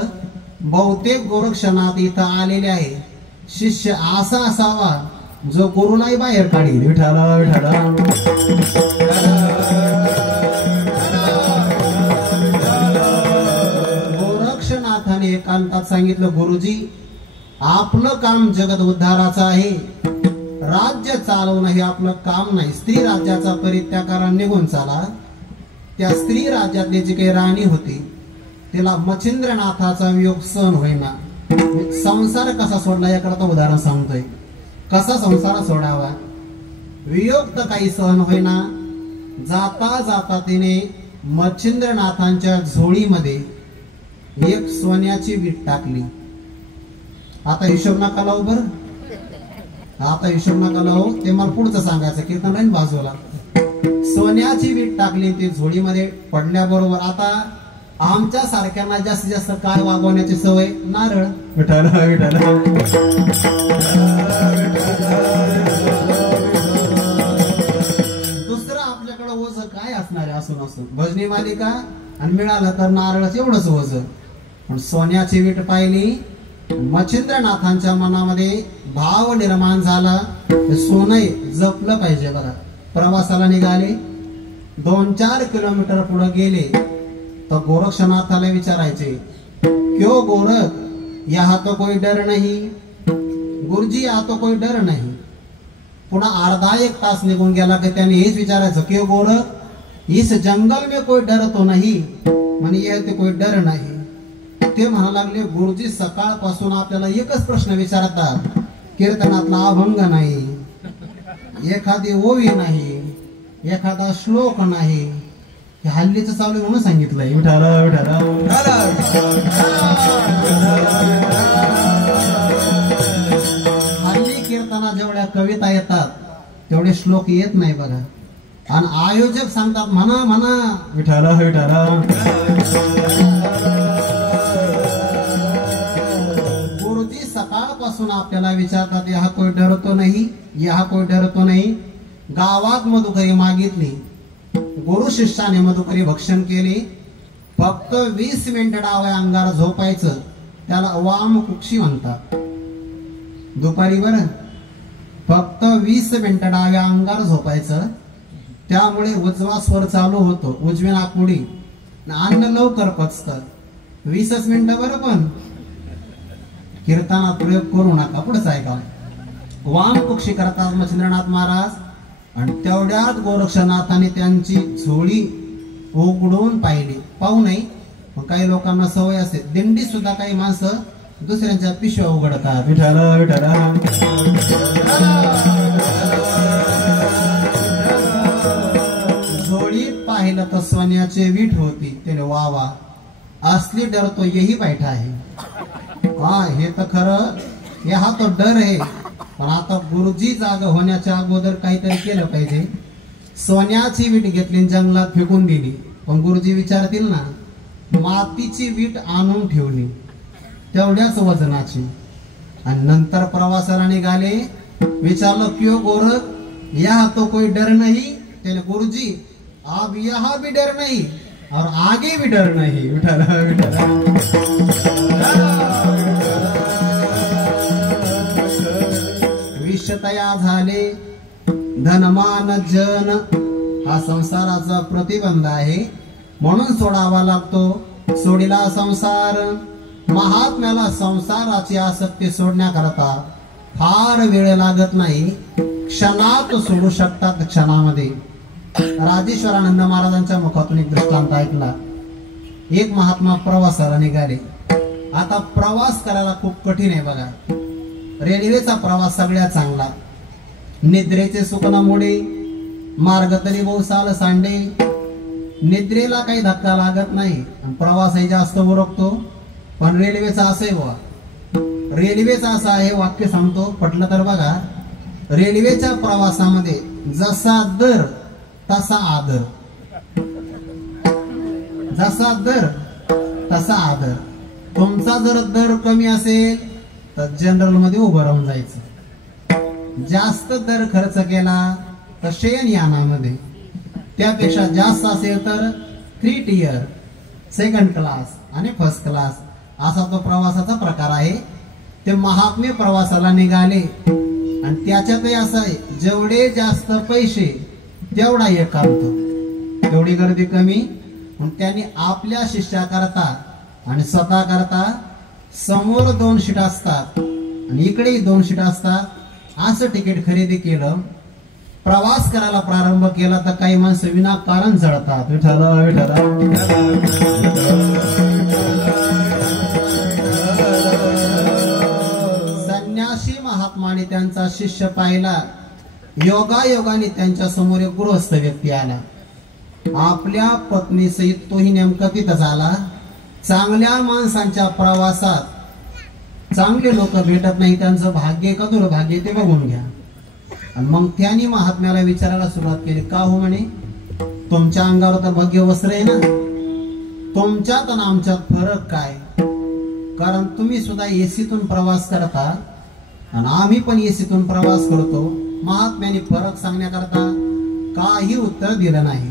बहुतेक गोरक्षनाथ इथं आलेले आहे, शिष्य असा असावा जो गुरुलाही बाहेर काढील. विठाला विठाला. गोरक्षनाथाने एकांतात सांगितलं, गुरुजी आपलं काम जगत उद्धाराचं आहे, राज्य चालवणं हे आपलं काम नाही. स्त्री राज्याचा परित्याग करा, निघून चाला. त्या स्त्री राज्यातली जी काही राणी होती तिला मचिंद्रनाथाचा वियोग सहन होईना. संसार कसा सोडला याकरता उदाहरण सांगतोय, कसा संसार सोडावा. वियोग तर काही सहन होईना. जाता जाता तिने मच्छिंद्रनाथांच्या झोळीमध्ये एक सोन्याची वीट टाकली. आता हिशोब नका लावू. बर, आता हिशोब नका लावू, ते मला पुढचं सांगायचं. कीर्तन राहील बाजूला. सोन्याची वीट टाकली, ती झोळीमध्ये पडल्याबरोबर आता आमच्या सारख्यांना जास्तीत जास्त काय वागवण्याची सवय? नारळ. विठ्ठल विठ्ठल. दुसरं आपल्याकडे ओझ काय असणार आहे? असून असून भजनी मालिका आणि मिळालं तर नारळच, एवढंच ओझ. पण सोन्याची वीट पाहिली, मच्छिंद्रनाथांच्या मनामध्ये भाव निर्माण झाला, सोनं जपलं पाहिजे. बघा, प्रवासाला निघाले, 2-4 किलोमीटर पुढे गेले तो गोरक्षनाथाला विचारायचे, क्यों गोरख, यहाँ तो कोई डर नहीं? गुरुजी यहाँ तो कोई डर नहीं. पुन्हा अर्धा 1 तास निघून गेला की त्याने हेच विचारायचं, क्यों गोरख, इस जंगल में कोई डर तो नहीं? म्हणे यह तो कोई डर नहीं. ते म्हणा लागले, गुरुजी सकाळपासून आपल्याला एकच प्रश्न विचारतात, कीर्तनातला अभंग नाही, एखादी ओवी नाही, एखादा श्लोक नाही. हल्लीच चालू म्हणून सांगितलंय. हल्ली कीर्तना जेवढ्या कविता येतात तेवढे श्लोक येत नाही बघा. आणि आयोजक सांगतात म्हणा म्हणा विठाला विठाला. गुरुजी सकाळपासून आपल्याला विचारतात, यहाँ कोई डरतो नाही, यहाँ कोई डरतो नाही. गावात मधुकरी मागितली, गुरु शिष्याने मधुकरी भक्षण केली. फक्त 20 मिनिट डाव्या अंगार झोपायचं, त्याला वाम कुक्षी म्हणतात. दुपारी बरं, फक्त 20 मिनिट डाव्या अंगार झोपायचं, त्यामुळे उजवा स्वर चालू होतो, उजवी नाकपुडी, अन्न लवकर पचतं. 20 मिनिटं बरं. पण कीर्तनात प्रयोग करू नका, पुढेच ऐका. वाम कुक्षी करतात मच्छिंद्रनाथ महाराज. आणि तेवढ्यात गोरक्षनाथाने त्यांची झोळी उघडून पाहिली. पाहू नाही, पण काही लोकांना सवय असते, दिंडी सुद्धा काही माणसं दुसऱ्यांच्या पिशव्या उघडतात. विठाला विठाला. झोळीत पाहिलं तर सोन्याची वीट होती. त्याने वावा, असली डर तो यही बैठा है. हा, हे तर खरं, हा तो डर आहे. पण आता गुरुजी जागा होण्याच्या अगोदर काहीतरी केलं पाहिजे. सोन्याची वीट घेतली, जंगलात फेकून दिली. पण गुरुजी विचारतील ना, मातीची वीट आणून ठेवली तेवढ्याच वजनाची. आणि नंतर प्रवासाला निघाले. विचारलं, क्यों गोरख, यहाँ तो कोई डर नहीं? त्याने, गुरुजी अब यहाँ भी डर नहीं और आगे भी डर नहीं. विठाला विठाला. तया झाले, धनमान जन हा संसाराचा प्रतिबंध आहे, म्हणून सोडावा लागतो. सोडिला संसार. महात्म्याला संसाराची आसक्ती सोडण्याकरता फार वेळ लागत नाही, क्षणात सोडू शकतात. क्षणामध्ये. राजेश्वरानंद महाराजांच्या मुखातून एक दृष्टांत ऐकला. एक महात्मा प्रवासाला निघाले. आता प्रवास करायला खूप कठीण आहे बघा. रेल्वेचा प्रवास सगळ्यात चांगला. निद्रेचे सुकना मोडे, मार्ग तरी बहुसाल सांडे. निद्रेला काही धक्का लागत नाही, प्रवासही जास्त उरकतो. पण रेल्वेचा असंही बघा, रेल्वेचा असं आहे, वाक्य सांगतो, पटलं तर बघा. रेल्वेच्या प्रवासामध्ये जसा दर तसा आदर, जसा दर तसा आदर. तुमचा जर दर कमी असेल तर जनरल मध्ये उभं राहून जायचं. जास्त दर खर्च केला तर शयनयानामध्ये, त्यापेक्षा जास्त असेल तर 3 tier, 2nd क्लास आणि 1st क्लास, असा तो प्रवासाचा प्रकार आहे. ते महात्मे प्रवासाला निघाले आणि त्याच्यातही असं आहे, जेवढे जास्त पैसे तेवढा एकांत, तेवढी गर्दी कमी. पण त्यांनी आपल्या शिष्याकरता आणि स्वतः करता समोर 2 सीट असतात आणि इकडेही 2 सीट असतात, असं तिकीट खरेदी केलं. प्रवास करायला प्रारंभ केला तर काही माणसं विनाकारण जळतात, विठ्ठल विठ्ठल. संन्यासी महात्माने त्यांचा शिष्य पाहिला. योगायोगाने त्यांच्या समोर एक गृहस्थ व्यक्ती आला. आपल्या पत्नी सहित तोही नेमका तिथं झाला. चांगल्या माणसांच्या प्रवासात चांगले लोक भेटत नाही, त्यांचं भाग्य का दुर्भाग्य ते बघून घ्या. आणि मग त्यांनी महात्म्याला विचारायला सुरुवात केली, का हो म्हणे, तुमच्या अंगावर तर भग्य वस्त्र आहे ना, तुमच्यात आणि आमच्यात फरक काय? कारण तुम्ही सुद्धा एसीतून प्रवास करता आणि आम्ही पण एसीतून प्रवास करतो. महात्म्याने फरक सांगण्याकरता काही उत्तर दिलं नाही.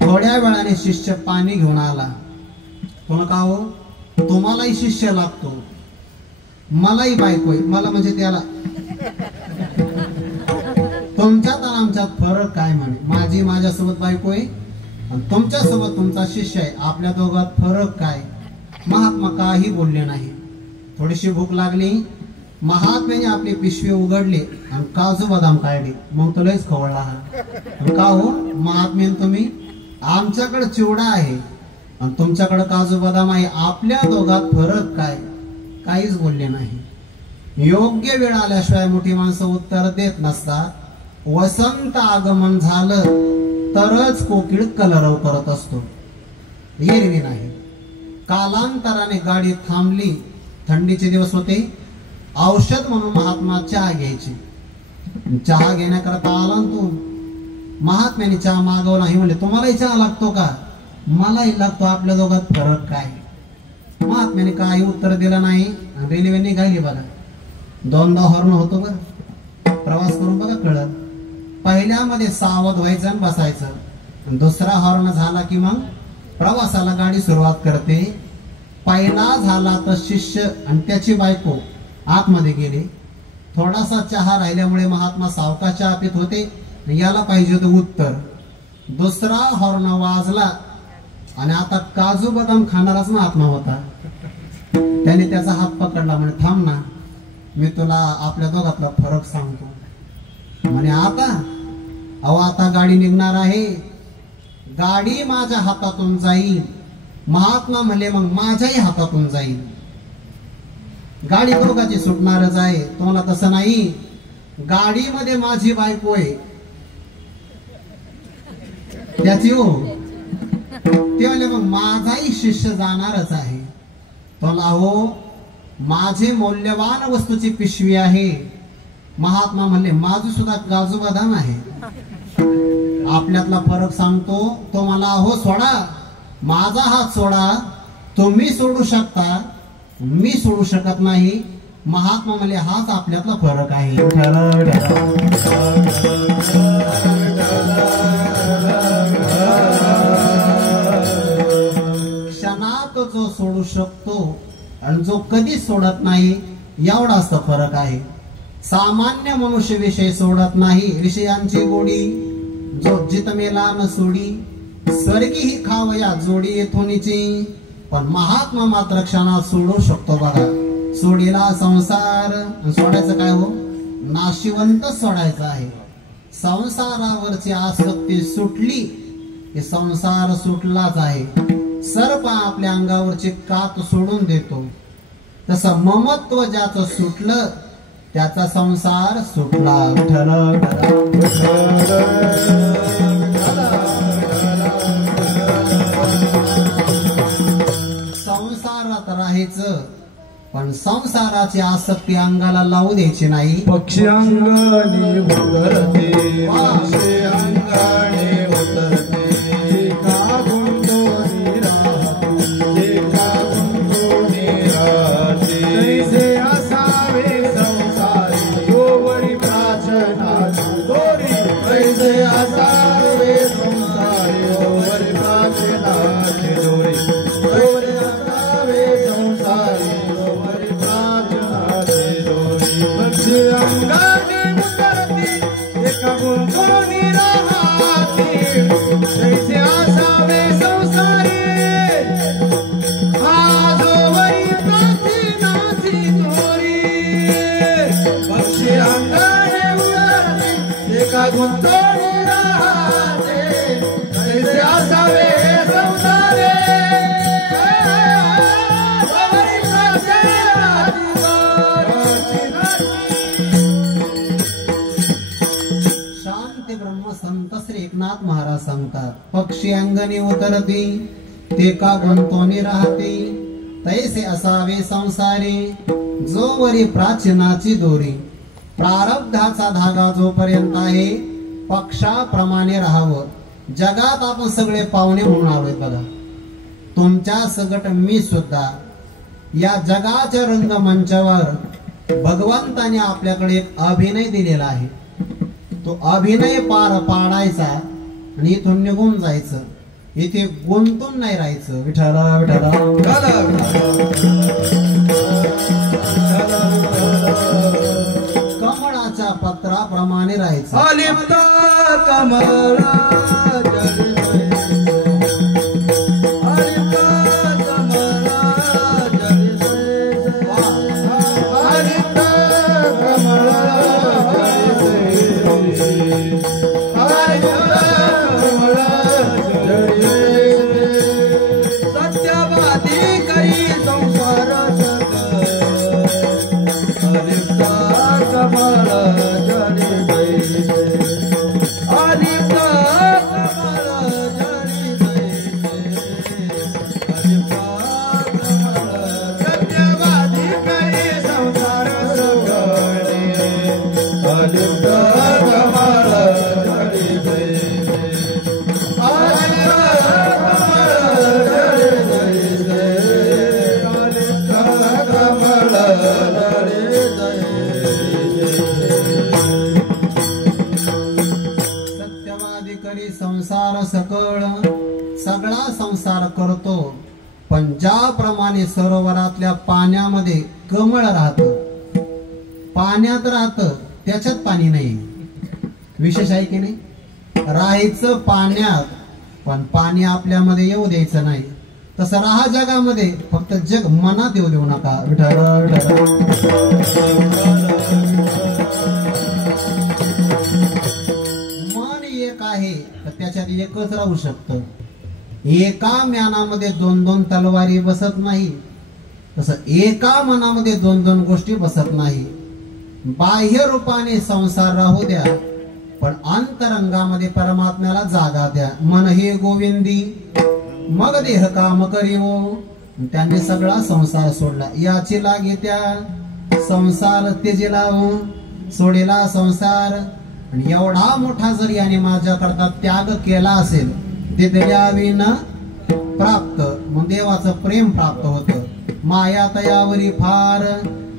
थोड्या वेळाने शिष्य पाणी घेऊन आला. कोण का हो, तुम्हालाही शिष्य लागतो, मलाही बायको आहे, मला म्हणजे त्याला, तुमच्यात आणि आमच्यात फरक काय म्हणे, माझी माझ्यासोबत बायको आहे आणि तुमच्यासोबत तुमचा शिष्य आहे, आपल्या दोघात फरक काय? महात्मा काही बोलले नाही. थोडीशी भूक लागली, महात्म्याने आपली पिशवी उघडली आणि काजू बदाम काढले. मग तो लयच खवळला. का हो महात्म्यान, तुम्ही, आमच्याकडे चिवडा आहे आणि तुमच्याकडे काजू बदाम आहे, आपल्या दोघात फरक काय? काहीच बोलले नाही. योग्य वेळ आल्याशिवाय मोठी माणसं उत्तर देत नसतात. वसंत आगमन झालं तरच कोकिळ कलरव करत असतो, एरवी नाही. कालांतराने गाडी थांबली. थंडीचे दिवस होते. औषध म्हणून महात्मा चहा घ्यायचे. चहा घेण्याकरता आला तो. महात्म्याने चहा मागवला. हे म्हणले, तुम्हालाही चहा लागतो का? मलाही लागतो, आपल्या दोघात फरक काय? महात्म्याने काही उत्तर दिलं नाही. रेल्वे निघाली बघा. 2दा हॉर्न होतो बरं, प्रवास करून बघा कळत. पहिल्यामध्ये सावध व्हायचं आणि बसायचं. दुसरा हॉर्न झाला की मग प्रवासाला गाडी सुरुवात करते. पहिला झाला तर शिष्य आणि त्याची बायको आतमध्ये गेले. थोडासा चहा राहिल्यामुळे महात्मा सावकाश चहा पित होते. याला पाहिजे होतं उत्तर. दुसरा हॉर्न वाजला आणि आता काजू बदाम खाणाराच महात्मा होता. त्याने त्याचा हात पकडला, म्हणे, थांब ना, मी तुला आपल्या दोघातला फरक सांगतो. म्हणे, आता? अहो, आता गाडी निघणार आहे, गाडी माझ्या हातातून जाईल. महात्मा म्हणले, मग माझ्याही हातातून जाईल. गाडी दोघाची सुटणारच आहे. तुम्हाला तसं नाही, गाडीमध्ये माझी बायको आहे, त्याची हो. ते म्हणले, मग माझाही शिष्य जाणारच आहे. तुला हो, माझे मौल्यवान वस्तूची पिशवी आहे. महात्मा म्हणले, माझं सुद्धा काजू बदाम आहे. आपल्यातला फरक सांगतो. तो मला, हो सोडा, माझा हात सोडा, तुम्ही सोडू शकता, मी सोडू शकत नाही. महात्मा म्हणले, हाच आपल्यातला फरक आहे. क्षणात जो सोडू शकतो आणि जो कधीच सोडत नाही, एवढाच तो फरक आहे. सामान्य मनुष्य विषय सोडत नाही, विषयांची गोडी जो जित मेला न सोडी, स्वर्गी ही खावया जोडी येथोनीची. पण महात्मा मात्र क्षणात सोडू शकतो बघा. सोडीला संसार. सोडायचं काय हो, नाशिवंत सोडायचं आहे. संसारावरची आसक्ती सुटली की संसार सुटलाच आहे. सर्प आपल्या अंगावरची कात सोडून देतो, तसं ममत्व ज्याचं सुटलं त्याचा संसार सुटला. संसारात राहायचं पण संसाराची आसक्ती अंगाला लावू द्यायची नाही. पक्षी अंगाने उतरते, पक्षी अंगाने उतरते, एका गुंतोनी राहते, एका गुंतोनी राहते. तैसे असावे संसारी जोवरी प्राचनाची दोरी, तैसे असावे संसारी जोवरी प्राचनाची दोरी, जोवरी असावे संसारी जोवरी प्राचनाची दोरी. पक्षी अंगाने उतरते, एका गुंतोनी राहते, तैसे असावे संसारी जोवरी प्राचनाची दोरी. पक्षी अंगाने उतरते, एका गुंतोनी राहते, तैसे असावे संसारी जोवरी प्राचनाची दोरी. शांती ब्रह्म संत श्री एकनाथ महाराज सांगतात, पक्षी अंगणी उतरती ते का गुंतोनी राहते, तैसे असावे संसारी जोवरी प्राचीनाची दोरी. प्रारब्धाचा धागा जोपर्यंत आहे पक्षाप्रमाणे राहावं. जगात आपण सगळे पाहुणे म्हणून आलोय बघा. तुमच्या सगट मी सुद्धा या जगाच्या रंगमंचावर भगवंताने आपल्याकडे एक अभिनय दिलेला आहे. तो अभिनय पार पाडायचा आणि इथून निघून जायचं. इथे गुंतून नाही राहायचं. विठ्ठला विठ्ठला. कमळाच्या पत्राप्रमाणे राहायचं. अलिप्त कमला जळते, अलिप्त कमला जळते, अलिप्त कमला जळते, अलिप्त कमला जळते. सत्यवादी करी संसार सत, अलिप्त कमला जळते, अलिप्त कमला जळते, अलिप्त कमला. सत्यवादी करी संसार सगळे, अलिप्त कमला जळते, अलिप्त कमला जळते, अलिप्त कमला सत्यवादी करी संसार सकळ, सगळा संसार करतो. पण ज्याप्रमाणे सरोवरातल्या पाण्यामध्ये कमळ राहत, पाण्यात राहत, त्याच्यात पाणी नाही. विशेष आहे की नाही? राहायचं पाण्यात, पण पाणी आपल्यामध्ये येऊ द्यायचं नाही. तसं राहा जगामध्ये, फक्त जग मनात येऊ देऊ नका. विठ्ठल मन एक आहे तर त्याच्यात एकच राहू शकतं. एका म्यानामध्ये दोन दोन तलवारी बसत नाही. तसं एका मनामध्ये दोन दोन गोष्टी बसत नाही. बाह्य रूपाने संसार राहू द्या, पण अंतरंगामध्ये परमात्म्याला जागा द्या. मन हे गोविंदी मग देह काम करीवो. त्याने सगळा संसार सोडला. याची लागे त्या संसार तेजे लावू, सोडेला संसार. आणि एवढा मोठा जर याने माझ्याकरता त्याग केला असेल, ते द्यावीन प्राप्त, मग देवाचं प्रेम प्राप्त होतं. माया तयावरी फार,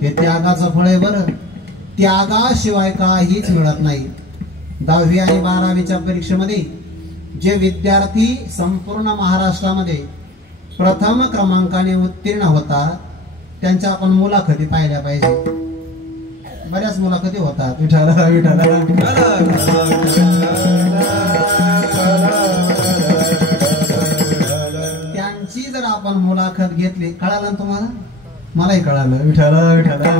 हे त्यागाचं फळ आहे बरं. त्यागाशिवाय काहीच मिळत नाही. 10वी आणि 12वीच्या परीक्षेमध्ये जे विद्यार्थी संपूर्ण महाराष्ट्रामध्ये प्रथम क्रमांकाने उत्तीर्ण होतात, त्यांच्या आपण मुलाखती पाहिल्या पाहिजे. बऱ्याच मुलाखती होतात. विठ्ठला विठ्ठला. त्यांची जर आपण मुलाखत घेतली, कळालं ना तुम्हाला? मलाही कळालं. विठ्ठला विठ्ठला.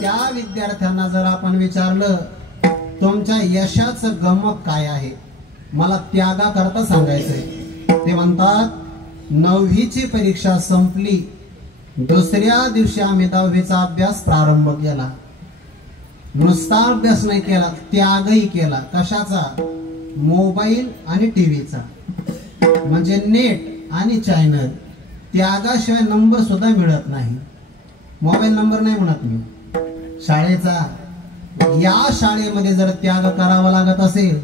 त्या विद्यार्थ्यांना जर आपण विचारलं तुमच्या यशाचं गमक काय आहे, मला त्यागा करता सांगायचंय, ते म्हणतात 9वीची परीक्षा संपली, दुसऱ्या दिवशी आम्ही 10वीचा अभ्यास प्रारंभ केला. नुसता अभ्यास नाही केला, त्यागही केला. कशाचा? मोबाईल आणि टीव्हीचा. म्हणजे नेट आणि चॅनल त्यागाशिवाय नंबर सुद्धा मिळत नाही. मोबाईल नंबर नाही म्हणत मी, शाळेचा. या शाळेमध्ये जर त्याग करावा लागत असेल,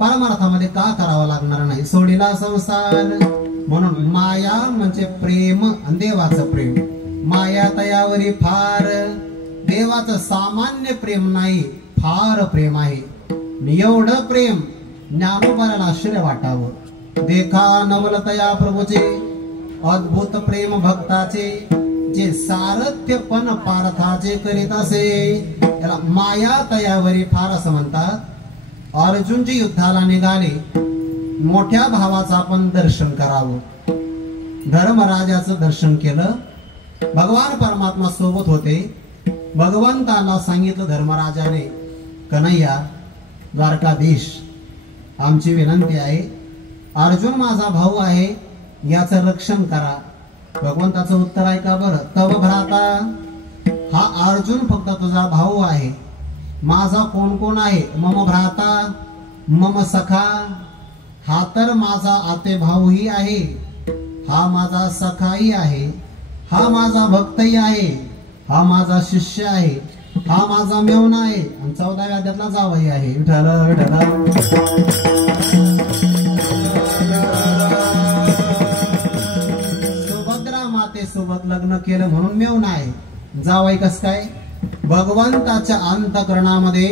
परमार्थामध्ये का करावा लागणार नाही? सोडीला संसार. म्हणून माया म्हणजे प्रेम आणि देवाचं प्रेम. माया तयावरी फार. देवाचं सामान्य प्रेम नाही, फार प्रेम आहे. एवढं प्रेम ज्ञानोबाला आश्चर्य वाटावं. देखा नवलतया प्रभूचे अद्भुत प्रेम भक्ताचे, जे सारथ्यपण पार्थाचे करीत असे. त्याला माया तयावरी फार असं म्हणतात. अर्जुनजी युद्धाला निघाले, मोठ्या भावाचं आपण दर्शन करावं. धर्मराजाचं दर्शन केलं. भगवान परमात्मा सोबत होते. भगवंताला सांगितलं धर्मराजाने, कन्हैया द्वारकाधीश, आमची विनंती आहे, अर्जुन माझा भाऊ आहे, याचं रक्षण करा. भगवंताचं उत्तर आहे का बरं? तव भ्राता, हा अर्जुन फक्त तुझा भाऊ आहे. माझा कोण कोण आहे? मम भ्राता, मम सखा, हा तर माझा आते भाऊही आहे, हा माझा सखाही आहे, हा माझा भक्तही आहे, हा माझा शिष्य आहे, हा माझा मेवना आहे, आणि 14व्या अध्यायातला जावई आहे. विठ्ठल विठ्ठल. सुभद्रा मातेसोबत लग्न केलं म्हणून मेवना आहे. जावई कस काय? भगवंताच्या अंतःकरणामध्ये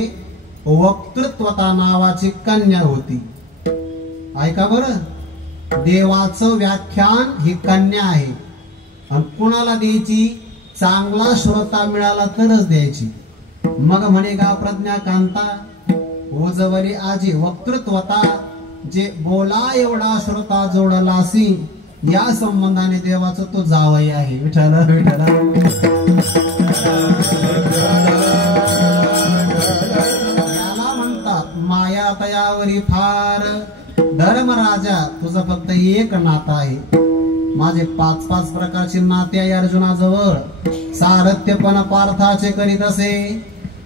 वक्तृत्वता नावाची कन्या होती. ऐका बरं, देवाचं व्याख्यान ही कन्या आहे. आणि कुणाला द्यायची? चांगला श्रोता मिळाला तरच द्यायची. मग म्हणे का प्रज्ञा कांता ओजवरी आजी वक्तृत्वता, जे बोला एवढा श्रोता जोडला असी, या संबंधाने देवाचं तो जावई आहे. विठ्ठल विठ्ठल. याला म्हणतात माया तयावरी फार. धर्मराजा, तुझं फक्त एक नातं आहे. माझे 5-5 प्रकारचे नाते आहे अर्जुनाजवळ. सारथ्यपण पार्थाचे करीत असे.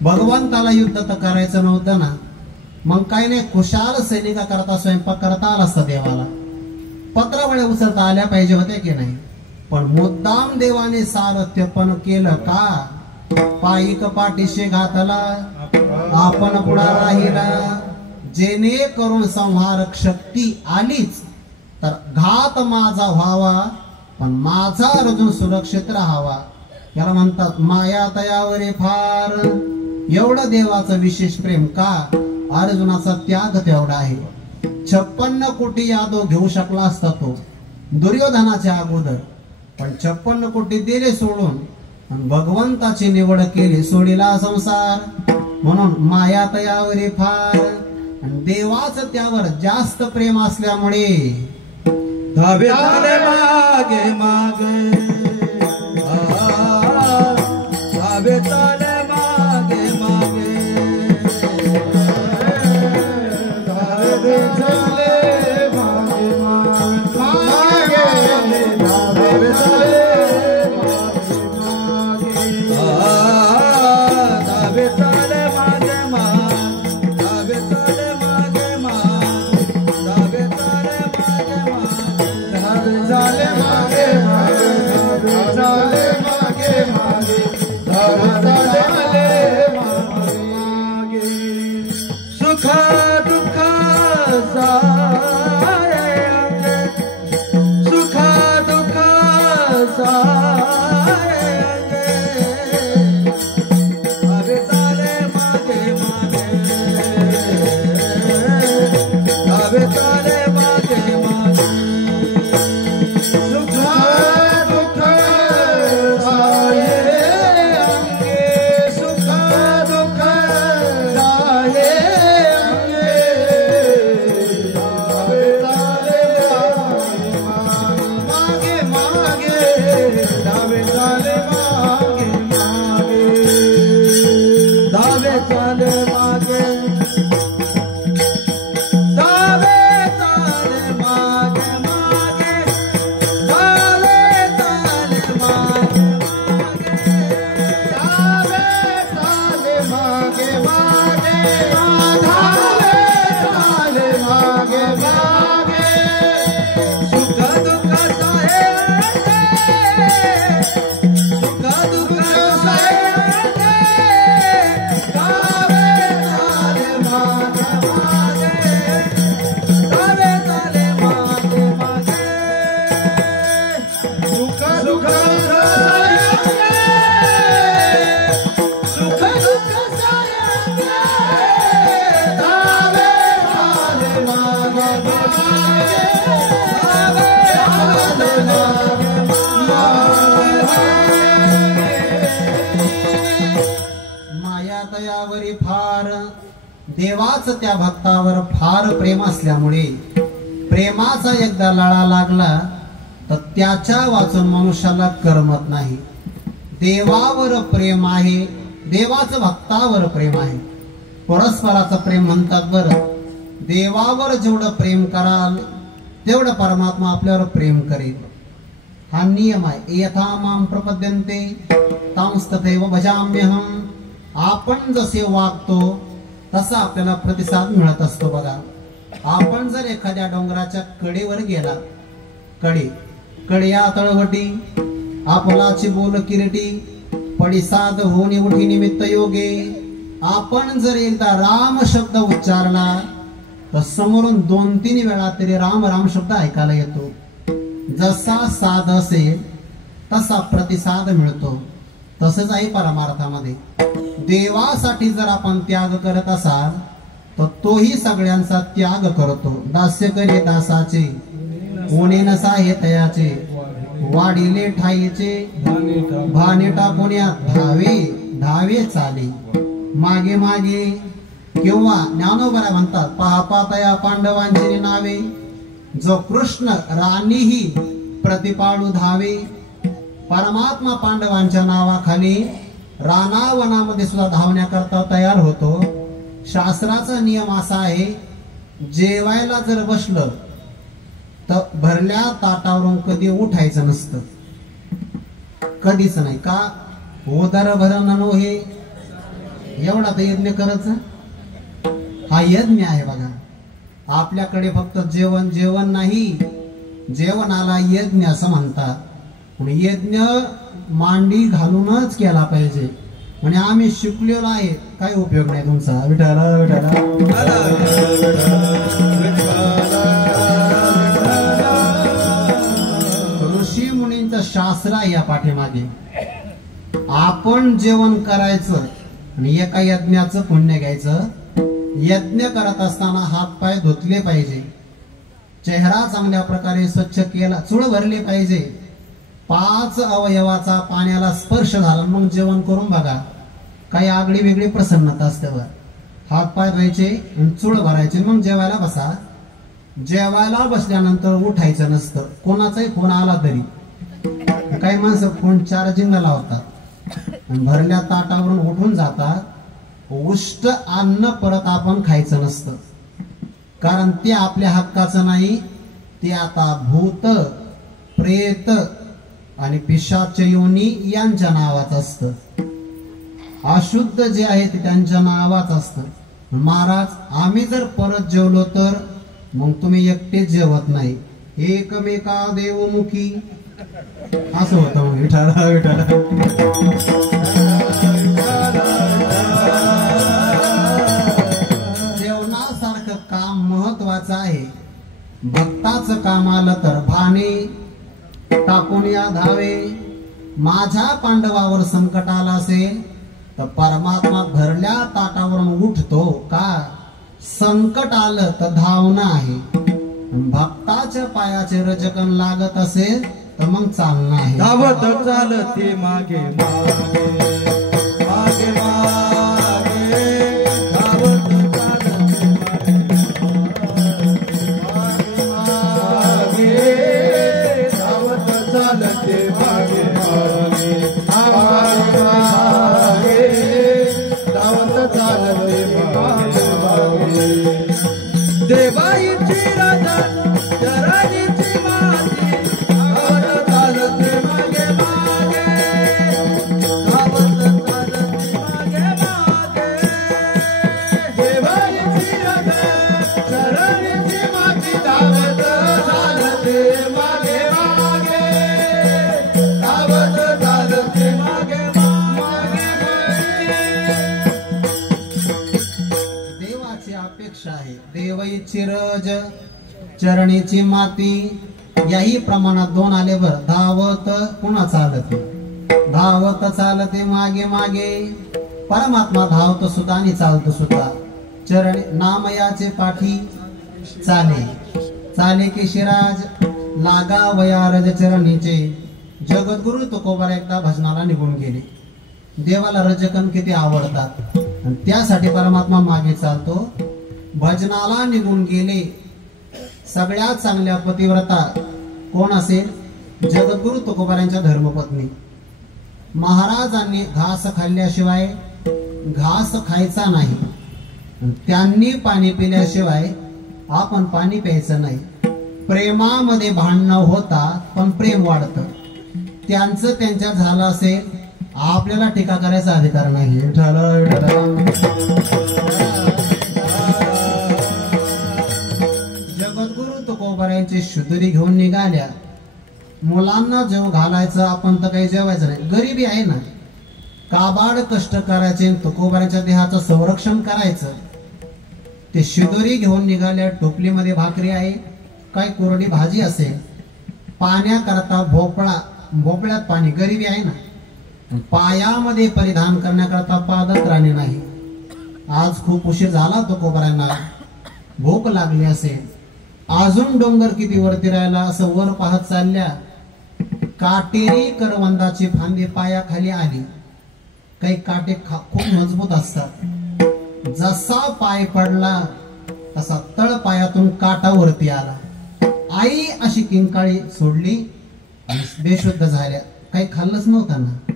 भगवंताला युद्ध तर करायचं नव्हतं ना, मग काही नाही, खुशाल सैनिका करता स्वयंपाक करता आला असता देवाला. पत्रावळ्या उचलता आल्या पाहिजे होत्या की नाही? पण मुद्दाम देवाने सारथ्यपण केलं का? पायिक पाठीशी घातला, आपण पुढा राहिला. जेणेकरून संहारक शक्ती आलीच तर घात माझा व्हावा, पण माझा अर्जुन सुरक्षित राहावा. याला म्हणतात माया तयावरी फार. एवढं देवाचं विशेष प्रेम का? अर्जुनाचा त्याग तेवढा आहे. 56 कोटी यादव घेऊ शकला असता तो दुर्योधनाच्या अगोदर, पण 56 कोटी दिले सोडून आणि भगवंताची निवड केली. सोडीला संसार. म्हणून माया तयावरी फार. आणि देवाचं त्यावर जास्त प्रेम असल्यामुळे धावे चाले मागे मागे, धावे चाले मागे मागे, धावे चाले मागे मागे, धावे चाले मागे, धावे चाले मागे मागे, धावे चाले मागे मागे, धावे चाले मागे मागे, धावे चाले मागे मागे. तयावरी फार देवाच त्या भक्तावर फार प्रेम असल्यामुळे प्रेमाचा एकदा लळा लागला तर त्याच्या वाचून मनुष्याला करमत नाही. देवावर प्रेम आहे, देवाचं भक्तावर प्रेम आहे. परस्पराचं प्रेम म्हणतात. बरं, देवावर जेवढं प्रेम कराल तेवढं परमात्मा आपल्यावर प्रेम करेल. हा नियम आहे. यथा माम प्रपद्यन्ते तांस्तथैव भजाम्यहम. आपण जसे वागतो तसा आपल्याला प्रतिसाद मिळत असतो. बघा, आपण जर एखाद्या डोंगराच्या कडेवर गेला, कड्या तळवटी आपलाची बोल किरटी पडिसाद होणी उठी निमित्त योगे. आपण जर एकदा राम शब्द उच्चारला तर समोरून 2-3 वेळा तरी राम राम शब्द ऐकायला येतो. जसा साध असेल तसा प्रतिसाद मिळतो. तसंच आहे परमार्थामध्ये. देवासाठी जर आपण त्याग करत असाल तर तोही सगळ्यांचा त्याग करतो. दास्य करे दासाचे कोणी नसा हे तयाचे वाढिले ठाईचे भाने टाकुन्या धावे धावे चाले. मागे मागे किंवा ज्ञानोबरा म्हणतात पहा पातया पांडवांची नावे जो कृष्ण राणीही प्रतिपाळू धावे. परमात्मा पांडवांच्या नावाखाली रानावनामध्ये सुद्धा धावण्याकरता तयार होतो. शास्त्राचा नियम असा आहे, जेवायला जर बसलं तर भरल्या ताटावरून कधी उठायचं नसतं, कधीच नाही. का? उदर भरण नो हे एवढा तर यज्ञ करायचं. हा यज्ञ आहे. बघा, आपल्याकडे फक्त जेवण नाही, जेवणाला यज्ञ असं म्हणतात. यज्ञ मांडी घालूनच केला पाहिजे. म्हणजे आम्ही शिकलेलो आहे, काही उपयोग नाही तुमचा. विठाला विठाला ऋषी मुनींचं शास्त्र आहे या पाठीमागे. आपण जेवण करायचं आणि एका यज्ञाचं पुण्य घ्यायचं. यज्ञ करत असताना हात पाय धुतले पाहिजे, चेहरा चांगल्या प्रकारे स्वच्छ केला, चूळ भरली पाहिजे. 5 अवयवाचा पाण्याला स्पर्श झाला मग जेवण करून बघा, काही आगळी वेगळी प्रसन्नता असते. हात पाय धुवायचे, चूळ भरायचे, मग जेवायला बसा. जेवायला बसल्यानंतर उठायचं नसतं. कोणाचाही फोन आला तरी. काही माणसं फोन चार्जिंगला लावतात, भरल्या ताटावरून उठून जातात. उष्ट अन्न परत आपण खायचं नसतं, कारण ते आपल्या हक्काचं नाही. ते आता भूत प्रेत आणि पिशाच योनी यांच्या नावाचं असतं. अशुद्ध जे आहे ते त्यांच्या नावाचं असतं. महाराज, आम्ही जर परत जेवलो तर मग तुम्ही एकटे जेवत नाही, एकमेका देवमुखी असं होतं. मग विठाला विठाला जेवणासारखं काम महत्वाचं आहे. भक्ताचं काम आलं तर भाने टाकून या धावे. माझ्या पांडवावर संकट आलं असेल तर परमात्मा भरल्या ताटावरून उठतो. का? संकट आलं तर धावणं आहे. भक्ताच्या पायाचे रजकन लागत असेल तर मग चालणं आहे. धावत चालते मागे मागे मागे मागे धावत चालते मागे मागे धावत चालते मागे मागे. देवाईची राजा चराईची माती धावत चालते मागे मागे धावत चालते मागे मागे. देवाईची राजा चराईची माती धावत चालते मागे मागे धावत चालते मागे मागे. देवाची अपेक्षा आहे. देवईची रज चरणीची माती याही प्रमाणात 2 आले. बर, धावत पुन्हा चालते, धावत चालते मागे मागे. परमात्मा धावतो सुद्धा आणि चालतो सुद्धा. चरण नामयाचे पाठी चाले चाले की शिराज लागा वया रज चरणीचे. जगद्गुरु तुकोबार एकदा भजनाला निघून गेले. देवाला रजकन किती आवडतात. आणि त्यासाठी परमात्मा मागे चालतो. भजनाला निघून गेले सगळ्यात चांगल्या पतिव्रता कोण असेल? जगद्गुरु तुकोबारांच्या धर्मपत्नी. महाराजांनी घास खाल्ल्याशिवाय घास खायचा नाही, त्यांनी पाणी पिल्याशिवाय आपण पाणी प्यायचं नाही. प्रेमामध्ये भांडणं होतात पण प्रेम वाढतं. त्यांचं त्यांच्यात झालं असेल, आपल्याला टीका करायचा अधिकार नाही. जगद्गुरु तुकोबारांची शुद्धरी घेऊन निघाल्या. मुलांना जेव घालायचं, आपण तर काही जेवायचं नाही, गरिबी आहे ना. काबाड कष्ट करायचे, तुकोबारांच्या देहाचं संरक्षण करायचं. ते शिदोरी घेऊन निघाल्या. टोपलीमध्ये भाकरी आहे, काय कोरडी भाजी असेल. पाण्याकरता भोपळ्यात पाणी, गरिबी आहे ना. पायामध्ये परिधान करण्याकरता पादत्राणे नाही. आज खूप उशीर झाला तुकोबारांना, भूक लागली असेल. अजून डोंगर किती वरती राहिला असं वर पाहत चालल्या. काटेरी करवंदाची फांदी पायाखाली आली. काही काटे खूप मजबूत असतात. जसा पाय पडला तसा तळ पायातून काटा वरती आला. आई अशी किंकाळी सोडली आणि बेशुद्ध झाल्या. काही खाल्लंच नव्हतं ना.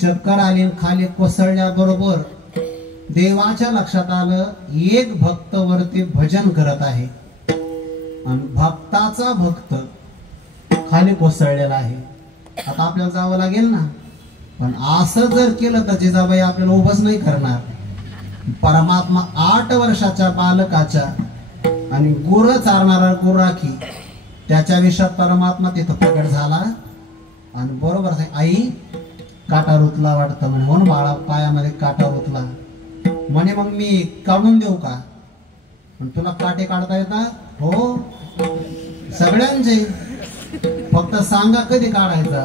चक्कर आली, खाली कोसळल्याबरोबर देवाच्या लक्षात आलं, एक भक्त वरती भजन करत आहे आणि भक्ताचा भक्त खाली कोसळलेला आहे. आता आपल्याला जावं लागेल ना. पण असं जर केलं तर जिजाबाई आपल्याला उभंच नाही करणार. परमात्मा 8 वर्षाच्या बालकाच्या आणि गुर चारणारा गुराखी त्याच्या विषयात परमात्मा तिथं प्रकट झाला. आणि बरोबर आहे, आई काटा रुतला वाटतं म्हणे. हो ना बाळा, पायामध्ये काटा रुतला म्हणे. मग मी काढून देऊ का? पण तुला काटे काढता येतात? हो, सगळ्यांचे. फक्त सांगा कधी काढायचा.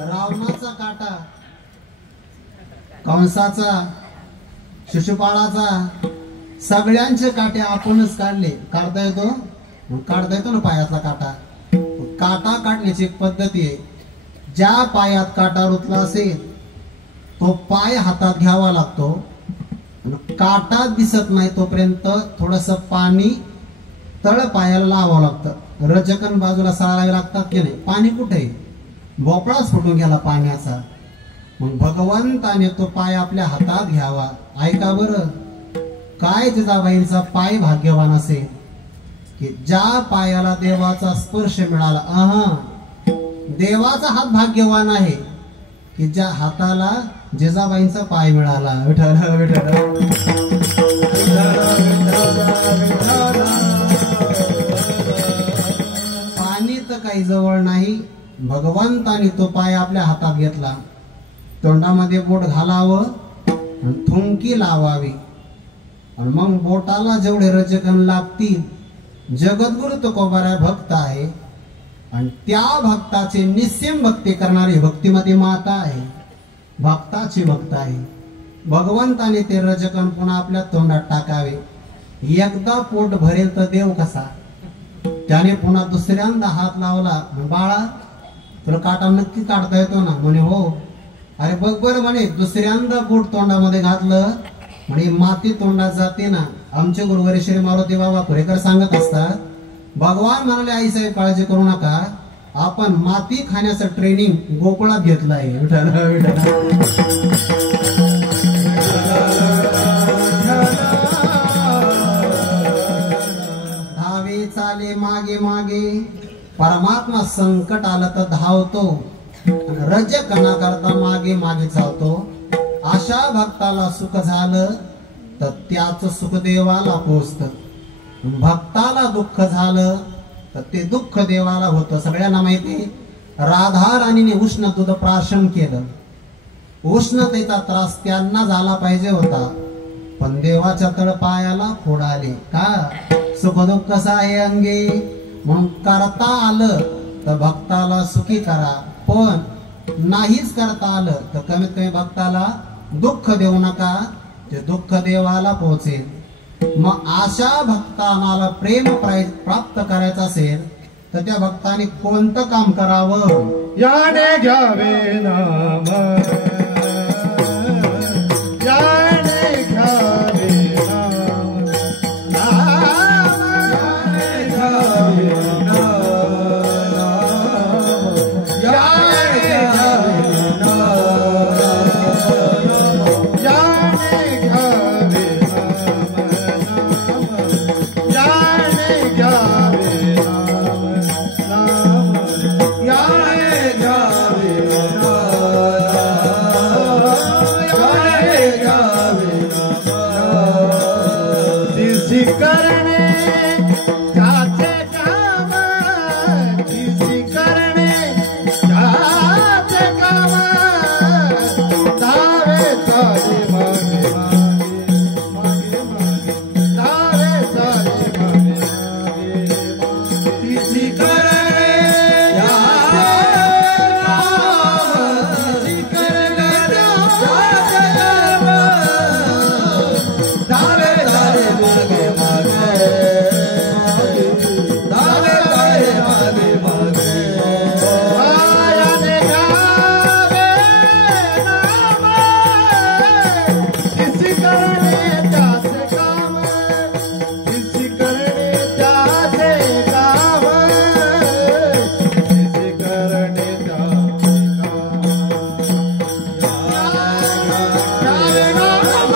रावणाचा काटा, कंसाचा, शिशुपाळाचा, सगळ्यांचे काटे आपणच काढले. काढता येतो? काढता येतो ना पायातला काटा. काटा काढण्याची एक पद्धती आहे. ज्या पायात काटा रुतला असेल तो पाय हातात घ्यावा लागतो. काटा दिसत नाही तोपर्यंत थोडस पाणी तळ पायाला लावावं लागतं. रजकन बाजूला सारावे लागतात की नाही. पाणी कुठे? भोपळाच फुटून गेला पाण्याचा. मग भगवंताने तो पाय आपल्या हातात घ्यावा. ऐका बरं, काय जिजाबाईंचा पाय भाग्यवान असेल की ज्या पायाला देवाचा स्पर्श मिळाला. देवाचा हात भाग्यवान आहे की ज्या हाताला जिजाबाईंचा पाय मिळाला. विठ्ठल विठ्ठल. पाणी तर काही जवळ नाही. भगवंताने तो पाय आपल्या हातात घेतला. तोंडामध्ये बोट घालावं आणि थुंकी लावावी. आणि मग बोटाला जेवढे रजकण लागतील, जगद्गुरु तुकोबारा भक्त आहे आणि त्या भक्ताचे निस्सीम भक्ती करणारी भक्तिमती माता आहे. भक्ताची भक्त आहे. भगवंताने ते रजकण पुन्हा आपल्या तोंडात टाकावे. एकदा पोट भरेल तर देव कसा. त्याने पुन्हा दुसऱ्यांदा हात लावला. बाळा, तुला काटा नक्की काढता येतो ना? म्हणे हो. अरे बघ बरं म्हणे, दुसऱ्यांदा बोट तोंडामध्ये घातलं म्हणे माती तोंडात जाते ना. आमचे गुरुवारी श्री मारुती बाबा पुरेकर सांगत असतात, भगवान म्हणाले आई साहेब काळजी करू नका, आपण माती खाण्याचं ट्रेनिंग गोकुळात घेतलं आहे. धावे चाले मागे मागे, परमात्मा संकट आलं तर धावतो, रजकणा करता मागे मागे चालतो. अशा भक्ताला सुख झालं तर त्याच सुख देवाला पोचतं. भक्ताला दुःख झालं तर ते दुःख देवाला होतं. सगळ्यांना माहिती, राधा राणीने उष्ण दूध प्राशन केलं. उष्णतेचा त्रास त्यांना झाला पाहिजे होता, पण देवाच्या तळपायाला फोड आले. का? सुख दुःख आहे अंगे, म्हणून करता आलं तर भक्ताला सुखी करा, पण नाहीच करता आलं तर कमीत कमी भक्ताला दुःख देऊ नका, ते दुःख देवाला पोहोचेल. मग अशा भक्तांना प्रेम प्राप्त करायचं असेल तर त्या भक्ताने कोणतं काम करावं? याने घ्यावे नाम, याने घ्यावे नाम, याने घ्यावे नाम, याने घ्यावे नाम, याने घ्यावे नाम, याने घ्यावे नाम, याने घ्यावे तिसी करणे त्याचे काम, तिसी करणे त्याचे काम, धावे चाले मागे मागे मागे, धावे चाले मागे मागे, तिसी करणे तिसी करणे त्याचे काम, धावे चाले मागे मागे, धावे चाले मागे मागे, याने घ्यावे नाम, तिसी करणे त्याचे काम, तिसी करणे त्याचे काम, तिसी करणे त्याचे काम, याने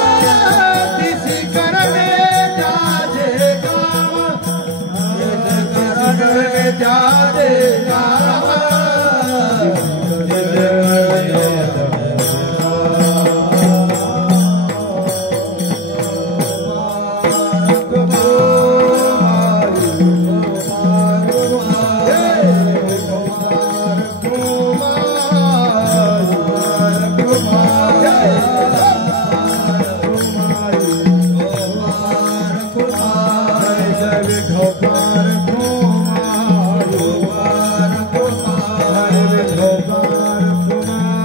नाम, तिसी करणे त्याचे काम, तिसी करणे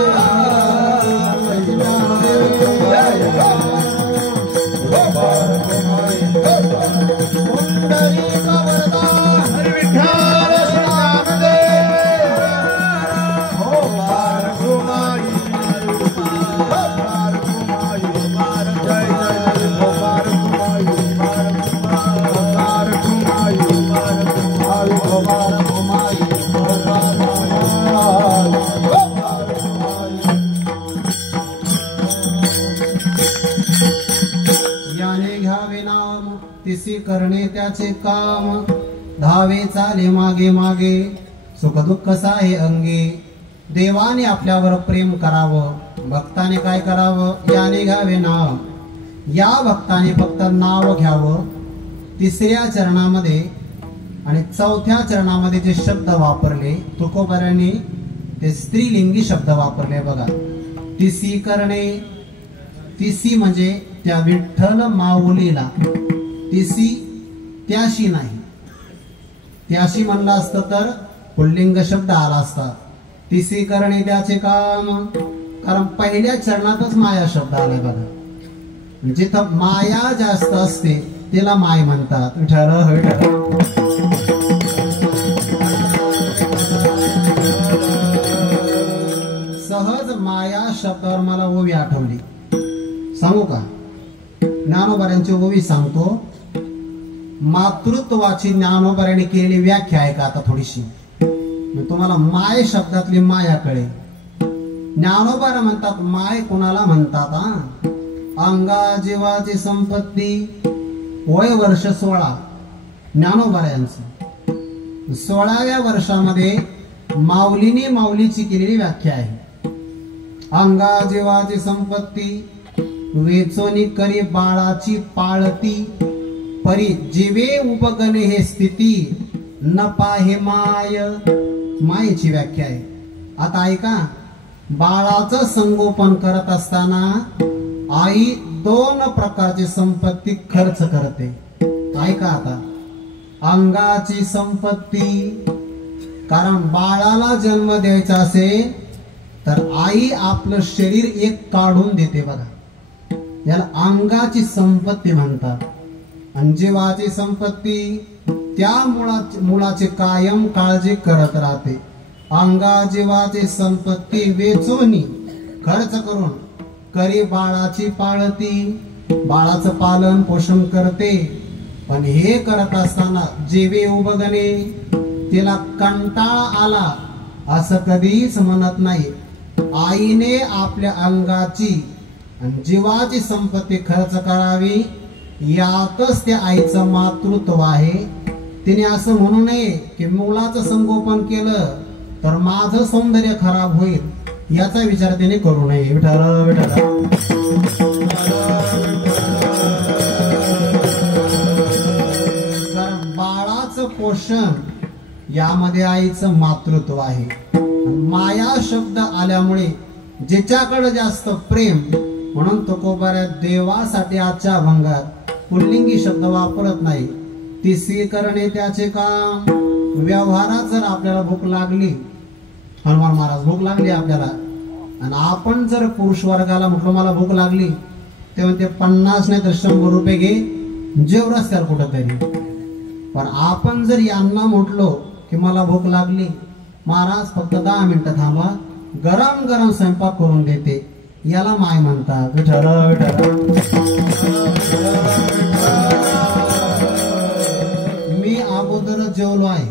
त्याचे काम, याने घ्यावे नाम, तिसी करणे त्याचे काम, धावे चाले मागे मागे, सुख दुःख साहे अंगे. देवाने आपल्यावर प्रेम करावं, भक्ताने काय करावं? याने घ्यावे नाव. या भक्ताने फक्त नाव घ्यावं. तिसऱ्या चरणामध्ये आणि चौथ्या चरणामध्ये जे शब्द वापरले तुकोबारांनी, ते स्त्रीलिंगी शब्द वापरले बघा. तिसी करणे, तिसी म्हणजे त्या विठ्ठल माऊलीला, तिसी त्याशी नाही. त्याशी म्हणलं असतं तर पुल्लिंग शब्द आला असता. तिसी करणे त्याचे काम, कारण पहिल्या चरणातच माया शब्द आलाय बघा. जिथं माया जास्त असते तिला माय म्हणतात. विठ्ठल विठ्ठल. सहज माया शब्दावर मला ओवी आठवली, सांगू का? ज्ञानोबाऱ्यांची ओवी सांगतो. मातृत्वाची ज्ञानोबाऱ्यांनी केलेली व्याख्या आहे का आता थोडीशी, तुम्हाला माय शब्दातली माया कळे. ज्ञानोबारा म्हणतात माय कोणाला म्हणतात? अंगा जीवाची संपत्ती, वय वर्ष 16. ज्ञानोबाऱ्यांचं 16व्या वर्षामध्ये माऊलीने माऊलीची केलेली व्याख्या आहे. अंगा जीवाची संपत्ती, वेचोनी करी बाळाची पाळती, परी जीवे उपगणे हे स्थिती, न पाहे माय, मायेची व्याख्या आहे. आता ऐका, बाळाचं संगोपन करत असताना आई 2 प्रकारची संपत्ती खर्च करते. ऐका आता, अंगाची संपत्ती, कारण बाळाला जन्म द्यायचा असेल तर आई आपलं शरीर एक काढून देते बघा, याला अंगाची संपत्ती म्हणतात. आणि जीवाची संपत्ती, त्या मुलाची कायम काळजी करत राहते. अंगा जीवाची संपत्ती वेचून खर्च करून करी बाळाची पाळती, बाळाचं पालन पोषण करते. पण हे करत असताना जीवे उबगणे, तिला कंटाळा आला असं कधीच म्हणत नाही. आईने आपल्या अंगाची आणि जीवाची संपत्ती खर्च करावी, यातच त्या आईचं मातृत्व आहे. तिने असं म्हणू नये की मुलाचं संगोपन केलं तर माझं सौंदर्य खराब होईल, याचा विचार तिने करू नये. विठ्ठल विठ्ठल. कारण बाळाचं पोषण यामध्ये आईचं मातृत्व आहे. माया शब्द आल्यामुळे ज्याच्याकडे जास्त प्रेम, म्हणून तुकोबाऱ्या देवासाठी आजच्या अभंगात पुल्लिंगी शब्द वापरत नाही. तिसरी करणे त्याचे काम. व्यवहारात जर आपल्याला भूक लागली, हनुमान महाराज भूक लागली आपल्याला, आणि आपण जर पुरुष वर्गाला म्हटलं मला भूक लागली, तेव्हा ते 50 नाही तर 100 रुपये घे, जेव रस्त्यावर कुठं तरी. पण आपण जर यांना म्हटलो की मला भूक लागली, महाराज फक्त 10 मिनिटं थांबा, गरम गरम स्वयंपाक करून देते, याला माय म्हणतात. विठ्ठल विठ्ठल. मी अगोदर जेवलो आहे,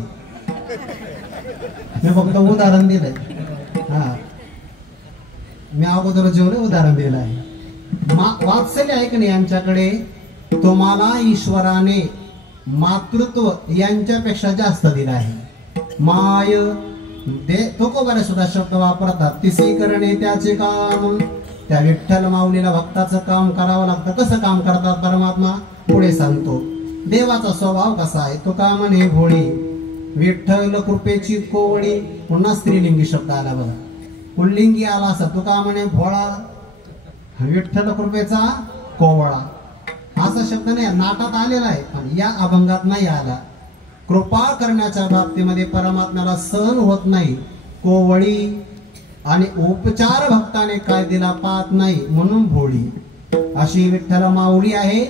मी फक्त उदाहरण दिलंय. हा, मी अगोदर जेवलो, उदाहरण दिलं आहे. वात्सल्य आहे की नाही यांच्याकडे, तुम्हाला ईश्वराने मातृत्व यांच्यापेक्षा जास्त दिलं आहे. माय दे तुकोबारे सुद्धा शब्द वापरतात. तिसरी करणे त्याचे काम. त्या विठ्ठल माऊलीला भक्ताचं काम करावं लागतं. कसं काम करतात परमात्मा पुढे सांगतो. देवाचा स्वभाव कसा आहे, तो का म्हणे भोळी, विठ्ठल कृपेची कोवळी. पुन्हा स्त्रीलिंगी शब्द आला बघा, पुल्लिंगी आला असा, तो का म्हणे भोळा, विठ्ठल कृपेचा कोवळा. असा शब्द नाही नाटात आलेला आहे, पण या अभंगात नाही आला. कृपा करण्याच्या बाबतीमध्ये परमात्म्याला सहन होत नाही कोवळी, आणि उपचार भक्ताने काय दिला पाहत नाही म्हणून भोळी. अशी विठ्ठल माऊली आहे.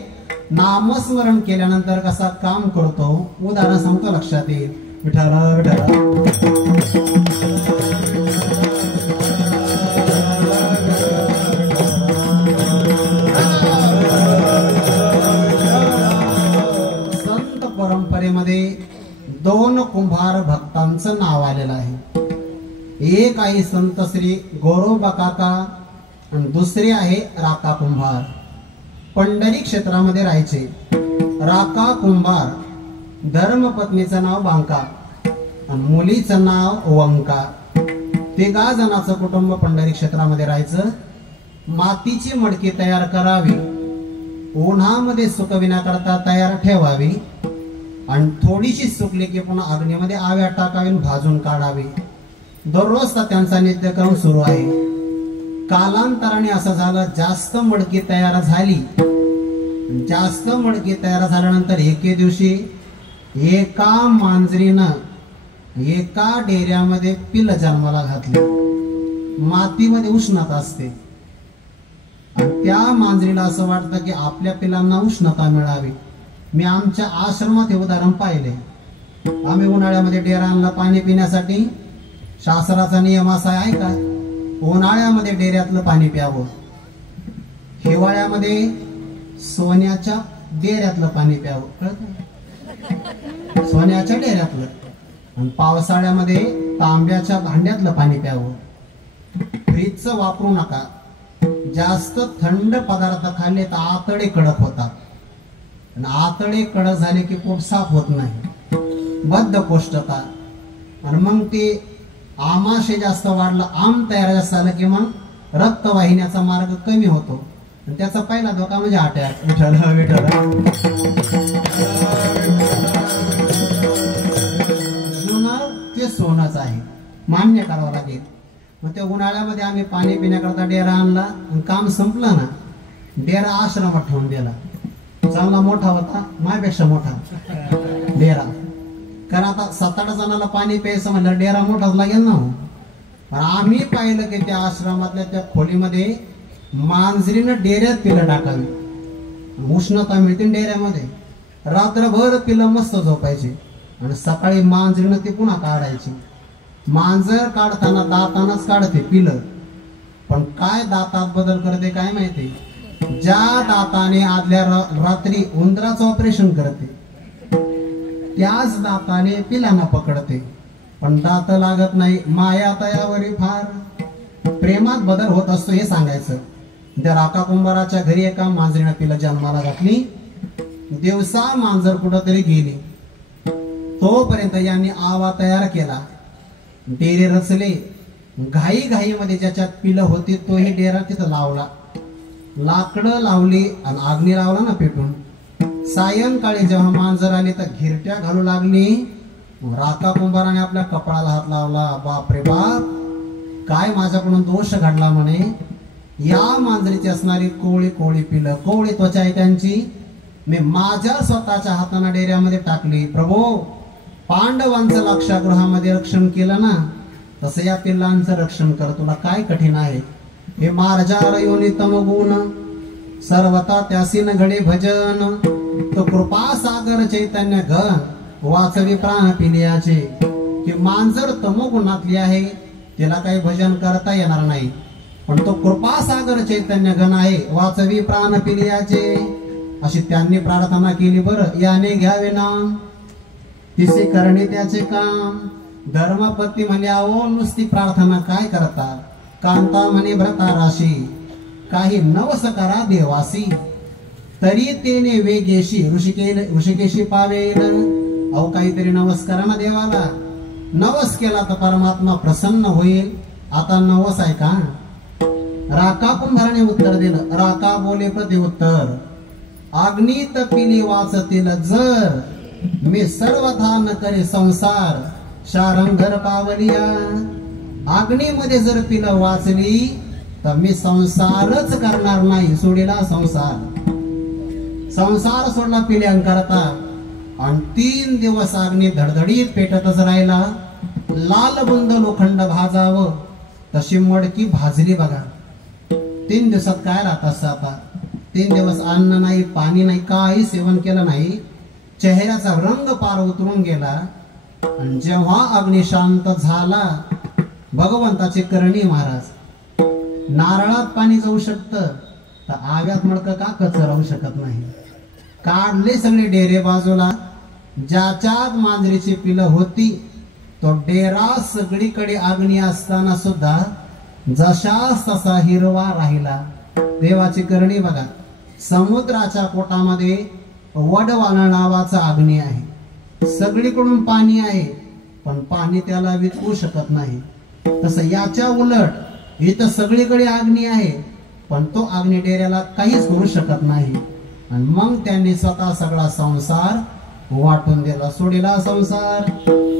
नामस्मरण केल्यानंतर कसा काम करतो उदाहरण सांगतो, लक्षात येईल. विठ्ठल विठ्ठल. संत परंपरेमध्ये 2 कुंभार भक्तांचं नाव आलेलं आहे. एक आहे संत श्री गोरोबा काका आणि दुसरे आहे राका कुंभार. पंढरी क्षेत्रामध्ये राहायचे. राका कुंभार, धर्मपत्नीचं नाव बांका आणि मुलीचं नाव वंका. 3 जणांचं कुटुंब पंढरी क्षेत्रामध्ये राहायचं. मातीची मडकी तयार करावी, उन्हामध्ये सुकविण्याकरता तयार ठेवावी, आणि थोडीशी सुकली की पुन्हा अग्नीमध्ये आव्या टाकावी, भाजून काढावी. दररोजचा त्यांचा नित्यक्रम सुरू आहे. कालांतराने असं झालं, जास्त मडकी तयार झाली. जास्त मडकी तयार झाल्यानंतर एके दिवशी एका मांजरीनं एका डेऱ्यामध्ये पिल्ल जन्माला घातलं. मातीमध्ये उष्णता असते आणि त्या मांजरीला असं वाटतं की आपल्या पिलांना उष्णता मिळावी. मी आमच्या आश्रमात हे उदाहरण पाहिले. आम्ही उन्हाळ्यामध्ये डेरा आणला पाणी पिण्यासाठी. शास्त्राचा नियम असा आहे का, उन्हाळ्यामध्ये डेऱ्यातलं पाणी प्यावं, हिवाळ्यामध्ये सोन्याच्या डेऱ्यातलं पाणी प्यावं, कळतं, सोन्याच्या डेऱ्यातलं, आणि पावसाळ्यामध्ये तांब्याच्या भांड्यातलं पाणी प्यावं. फ्रीजचं वापरू नका. जास्त थंड पदार्थ खाल्ले तर आतडे कडक होतात, आणि आतडे कडक झाले की पोट साफ होत नाही, बद्धकोष्ठता, आणि मग ते आमाशय जास्त वाढला, आम तयार जास्त झालं की मग रक्तवाहिन्याचा मार्ग कमी होतो, आणि त्याचा पहिला धोका म्हणजे अटॅक. विठ्ठल विठ्ठल. ते सोनंच आहे, मान्य करावं लागेल. मग त्या उन्हाळ्यामध्ये आम्ही पाणी पिण्याकरता डेरा आणला आणि काम संपलं ना, डेरा आश्रमात ठेवून दिला. चांगला मोठा होता, माझ्यापेक्षा मोठा डेरा. कारण आता 7-8 जणांना पाणी प्यायचं म्हणलं डेरा मोठाच लागेल ना. पण आम्ही पाहिलं की त्या आश्रमातल्या त्या खोलीमध्ये मांजरीनं डेऱ्यात पिलं टाकावी. उष्णता मिळते डेऱ्यामध्ये. रात्रभर पिलं मस्त झोपायचे आणि सकाळी मांजरीनं ती पुन्हा काढायची. मांजर काढताना दातानच काढते पिलं, पण काय दातात बदल करते काय माहिती. ज्या दाताने आदल्या रात्री उंदराचं ऑपरेशन करते, त्याच दाताने पिलांना पकडते, पण दात लागत नाही. माया तयावरी फार प्रेमात बदल होत असतो हे सांगायचं. त्या राका कुंभाराच्या घरी एका मांजरीनं पिलं जन्माला घातली. दिवसा मांजर कुठंतरी गेली, तोपर्यंत यांनी आवा तयार केला, डेरे रचले. घाई घाईमध्ये ज्याच्यात पिलं होती तोही डेरा तिथं लावला. लाकडं लावली आणि अग्नी लावला ना पेटून. सायंकाळी जेव्हा मांजर आली तर घिरट्या घालू लागली. राका कुंभाराने आपल्या कपाळाला हात लावला. बापरे बाप, काय माझ्याकडून दोष घडला म्हणे. या मांजरीची असणारी कोवळी कोवळी पिलं, कोवळी त्वचा आहे त्यांची, मी माझ्या स्वतःच्या हाताने डेऱ्यामध्ये टाकली. प्रभो, पांडवांचं लाक्षागृहामध्ये रक्षण केलं ना, तसं या पिल्लांचं रक्षण कर. तुला काय कठीण आहे. हे मार्जार योनी तमगुण सर्वता त्यासी न घडे भजन. तो कृपा सागर चैतन्य घन वाचवी प्राण पिलियाचे. की मांजर तमोगुणातली आहे, तिला काही भजन करता येणार नाही, पण तो कृपा सागर चैतन्य घन आहे, वाचवी प्राण पिलियाचे. अशी त्यांनी प्रार्थना केली. बरं, याने घ्यावे नाम तिसे करणे त्याचे काम. धर्मपती म्हणे, अहो नुसती प्रार्थना काय करता. कांता म्हणे व्रता राशी, काही नवस करा देवासी. तरी तेने वेगेशी ऋषिकेशी पावेल. अहो काहीतरी नवस करा ना देवाला. नवस केला तर परमात्मा प्रसन्न होईल. आता नवस आहे का. राका कुंभाराने उत्तर दिलं. राका बोले प्रतिउत्तर, अग्नीत पिली वाचतील जर, मी सर्वथा न करे संसार, शारंगर पावलिया. अग्नीमध्ये जर पिलं वाचली तर मी संसारच करणार नाही. सोडीला संसार, संसार सोडला पिल्यांकरता. आणि 3 दिवस अग्नी धडधडीत पेटतच राहिला. लाल बुंद लोखंड भाजावं तशी मडकी भाजली बघा. 3 दिवसात काय राहत असं. आता 3 दिवस अन्न नाही, पाणी नाही, काही सेवन केलं नाही. चेहऱ्याचा रंग पार उतरून गेला. आणि जेव्हा अग्नी शांत झाला, भगवंताचे करणी महाराज. नारळात पाणी जाऊ शकतं तर आव्यात मडकं का कच्चं राहू शकत नाही. काढले सगळे डेरे बाजूला. ज्याच्यात मांजरीची पिलं होती तो डेरा सगळीकडे अग्नी असताना सुद्धा जशास तसा हिरवा राहिला. देवाची करणी बघा. समुद्राच्या पोटामध्ये वडवाना नावाचा अग्नी आहे. सगळीकडून पाणी आहे, पण पाणी त्याला विकू शकत नाही. तसं याच्या उलट इथं सगळीकडे अग्नी आहे, पण तो अग्नी डेऱ्याला काहीच करू शकत नाही. आणि मग त्यांनी स्वतः सगळा संसार वाटून दिला. सोडीला संसार.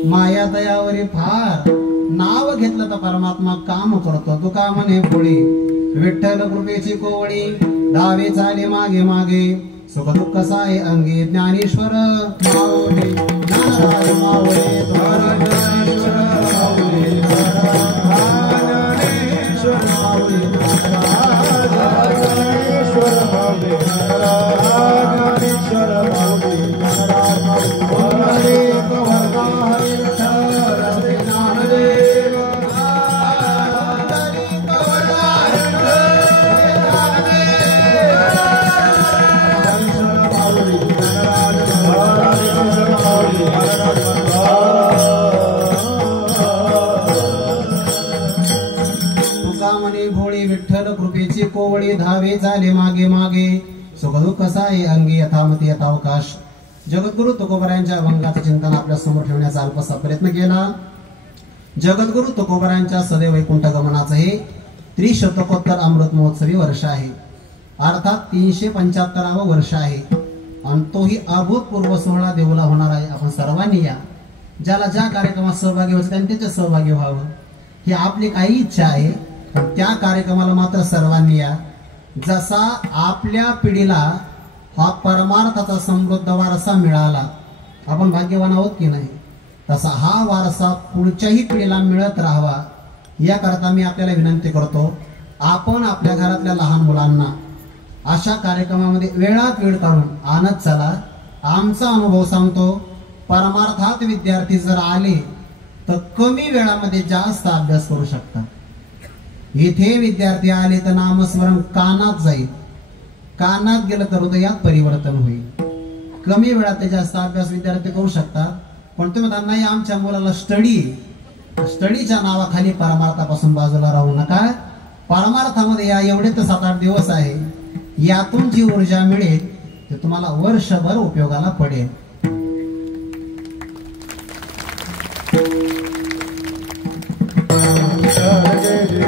माया दयावरी फार. नाव घेतलं तर परमात्मा काम करतो. तुका म्हणे पुढे, विठ्ठल कृपेची कोवळी, डावे चाले मागे मागे, सुख दुःख साय अंगी, ज्ञानेश्वर माऊली, ज्ञानराज माऊली, तुकाराम ज्ञानेश्वर माऊली, ज्ञानेश्वर माऊली, ज्ञानेश्वर माऊली, ज्ञानेश्वर माऊली, अनेक वर्गा हरी विठ्ठल श्री ज्ञानदेव. भोळी विठ्ठल कृपेची कोवळी, धावे झाले मागे मागे, सुख दुःख साई अंगी, यथामती यथावकाश. जगद्गुरु तुकोबारायांच्या अभंगाचं चिंतन आपल्या समोर ठेवण्याचा अल्पसा प्रयत्न केला. जगद्गुरु तुकोबारायांच्या सदैव वैकुंठ गमनाचं हे त्रिशतकोत्तर अमृत महोत्सवी वर्ष आहे. अर्थात 375वं वर्ष आहे. आणि तोही अभूतपूर्व सोहळा देवला होणार आहे. आपण सर्वांनी या. ज्याला ज्या कार्यक्रमात सहभागी व्हायचं त्यांनी त्याच्यात सहभागी व्हावं, ही आपली काही इच्छा आहे. पण त्या कार्यक्रमाला मात्र सर्वांनी या. जसा आपल्या पिढीला हा परमार्थाचा समृद्ध वारसा मिळाला, आपण भाग्यवान आहोत की नाही, तसा हा वारसा पुढच्याही पिढीला मिळत राहावा याकरता मी आपल्याला विनंती करतो, आपण आपल्या घरातल्या लहान मुलांना अशा कार्यक्रमामध्ये वेळात वेळ काढून आणत चला. आमचा अनुभव सांगतो, परमार्थात विद्यार्थी जर आले तर कमी वेळामध्ये जास्त अभ्यास करू शकतात. इथे विद्यार्थी आले तर नामस्मरण कानात जाईल, कानात गेलं तर हृदयात परिवर्तन होईल. कमी वेळात जास्त अभ्यास विद्यार्थी करू शकतात. पण तुम्ही म्हणता नाही आमच्या मुलाला स्टडीच्या नावाखाली परमार्थापासून बाजूला राहू नका. परमार्थामध्ये या एवढे तर 7-8 दिवस आहे, यातून जी ऊर्जा मिळेल ते तुम्हाला वर्षभर उपयोगाला पडेल. ज्ञानदेव